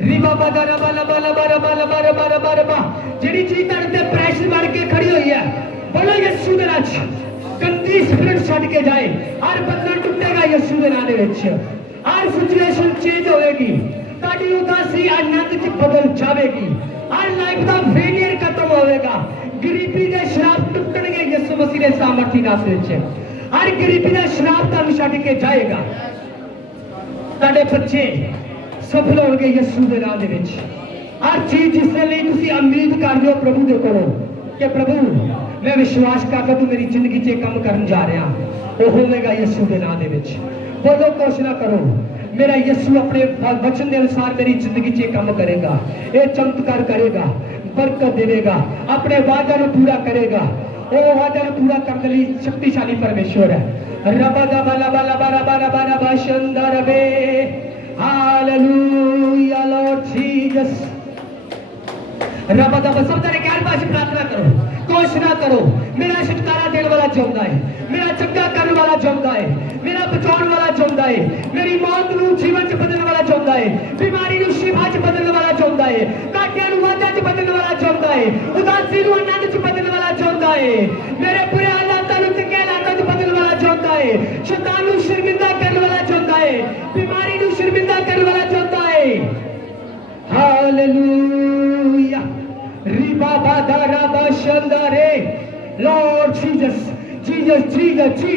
ਰਿਬਾ ਬਦਾ ਰਬਾ ਲਬਾ ਲਬਾ ਰਬਾ ਲਬਾ ਰਬਾ। ਜਿਹੜੀ ਚੀਜ਼ ਤੁਹਾਡੇ ਤੇ ਪ੍ਰੈਸ਼ਰ ਬਣ ਕੇ ਖੜੀ ਹੋਈ ਹੈ ਬੋਲੋ ਯਿਸੂ ਦੇ ਨਾਮ 'ਚ ਗੰਦੀ ਸਪਿਰਿਟ ਛੱਡ ਕੇ ਜਾਏ ਹਰ ਬੰਧਨ ਟੁੱਟੇਗਾ ਯਿਸੂ ਦੇ ਨਾਮ ਦੇ ਵਿੱਚ ਹਰ ਸਿਚੁਏਸ਼ਨ ਚੇਂਜ ਹੋਏਗੀ ਤੁਹਾਡੀ ਉਦਾਸੀ ਆਨੰਦ 'ਚ ਬਦਲ ਜਾਵੇਗੀ ਹਰ ਲਾਈਫ ਦਾ ਫੇਲਿਅਰ ਖਤਮ ਹੋਵੇਗਾ ਗਰੀਬੀ ਦੇ ਸ਼ਰਾਪ ਟੁੱਟਣਗੇ ਯਿਸੂ ਮਸੀਹ ਦੇ ਸਾਮਰਥੀ ਨਾਮ ਦੇ ਵਿੱਚ ਹਰ ਗਰੀਬੀ ਦਾ ਸ਼ਰਾਪ ਤੁਹਾਨੂੰ ਛੱਡ ਕੇ ਜਾਏਗਾ ਤੁਹਾਡੇ ਬੱਚੇ ਸਫਲ ਹੋਣਗੇ ਯਿਸੂ ਦੇ ਨਾਮ ਦੇ ਵਿੱਚ ਹਰ ਚੀਜ਼ ਜਿਸ ਦੇ ਲਈ ਤੁਸੀਂ ਉਮੀਦ ਕਰਦੇ ਹੋ ਪ੍ਰਭੂ ਦੇ ਕੋਲੋਂ ਕਿ ਪ੍ਰਭੂ ਮੈਂ ਵਿਸ਼ਵਾਸ ਕਰਦਾ ਤੂੰ ਮੇਰੀ ਜ਼ਿੰਦਗੀ 'ਚ ਇਹ ਕੰਮ ਕਰਨ ਜਾ ਰਿਹਾ ਉਹ ਹੋਵੇਗਾ ਯਿਸੂ ਦੇ ਨਾਮ ਦੇ ਵਿੱਚ ਬੋਲੋ ਕੁਛ ਕਰੋ ਮੇਰਾ ਯਿਸੂ ਆਪਣੇ ਵ- ਵਚਨ ਦੇ ਅਨੁਸਾਰ ਮੇਰੀ ਜ਼ਿੰਦਗੀ 'ਚ ਇਹ ਕੰਮ ਕਰੇਗਾ ਇਹ ਚਮਤਕਾਰ ਕਰੇਗਾ ਬਰਕਤ ਦੇਵੇਗਾ ਆਪਣੇ ਵਾਅਦਿਆਂ ਨੂੰ ਪੂਰਾ ਕਰੇਗਾ ਉਹ ਵਾਅਦਿਆਂ ਨੂੰ ਪੂਰਾ ਕਰਨ ਲਈ ਸ਼ਕਤੀਸ਼ਾਲੀ ਪਰਮੇਸ਼ਵਰ ਹੈ ਰਬਾ ਦਾ ਬਲਾ ਬਲਾ ਬਰਾ ਬਰਾ ਬਰਾ ਬਸ਼ੰਦਰ ਹਾਲੇਲੂਇਆ ਲਾਰਡ ਜੀਸਸ ਰੱਬ ਦਾ ਸਭ ਦਾ ਗਿਆਨ ਭਾਸ਼ਾ ਪ੍ਰਾਰਥਨਾ ਕਰੋ ਕੋਸ਼ ਕਰੋ ਮੇਰਾ ਛੁਟਕਾਰਾ ਦੇਣ ਵਾਲਾ ਚਾਹੁੰਦਾ ਹੈ ਮੇਰਾ ਚੰਗਾ ਕਰਨ ਵਾਲਾ ਚਾਹੁੰਦਾ ਹੈ ਮੇਰਾ ਬਚਾਉਣ ਵਾਲਾ ਚਾਹੁੰਦਾ ਹੈ ਮੇਰੀ ਮੌਤ ਨੂੰ ਜੀਵਨ ਚ ਬਦਲਣ ਵਾਲਾ ਚਾਹੁੰਦਾ ਹੈ ਬਿਮਾਰੀ ਨੂੰ ਸ਼ਿਫਾ ਚ ਬਦਲਣ ਵਾਲਾ ਚਾਹੁੰਦਾ ਹੈ ਕਾਟਿਆਂ ਨੂੰ ਵਾਧਾ ਚ ਬਦਲਣ ਵਾਲਾ ਚਾਹੁੰਦਾ ਹੈ ਉਦਾਸੀ ਨੂੰ ਆਨੰਦ ਚ ਬਦਲਣ ਵਾਲਾ ਚਾਹੁੰਦਾ ਹੈ ਮੇਰੇ ਬੁਰੇ ਹਾਲਾਤਾਂ ਨੂੰ ਚੰਗੇ ਹਾਲਾਤਾਂ ਚ ਬਦਲਣ ਵਾਲਾ ਚਾਹੁੰਦਾ ਹੈ ਸ਼ੈਤਾਨ ਨੂੰ ਸ਼ਰਮਿੰਦਾ ਕਰਨ ਵਾਲਾ ਚਾਹੁੰਦਾ ਹੈ ਬਿਮਾਰੀ ਨੂੰ ਸ਼ਰਮਿੰਦਾ ਕਰਨ ਵਾਲਾ ਚਾਹੁੰਦਾ ਹੈ Hallelujah. Lord Jesus, Jesus, Jesus, Jesus.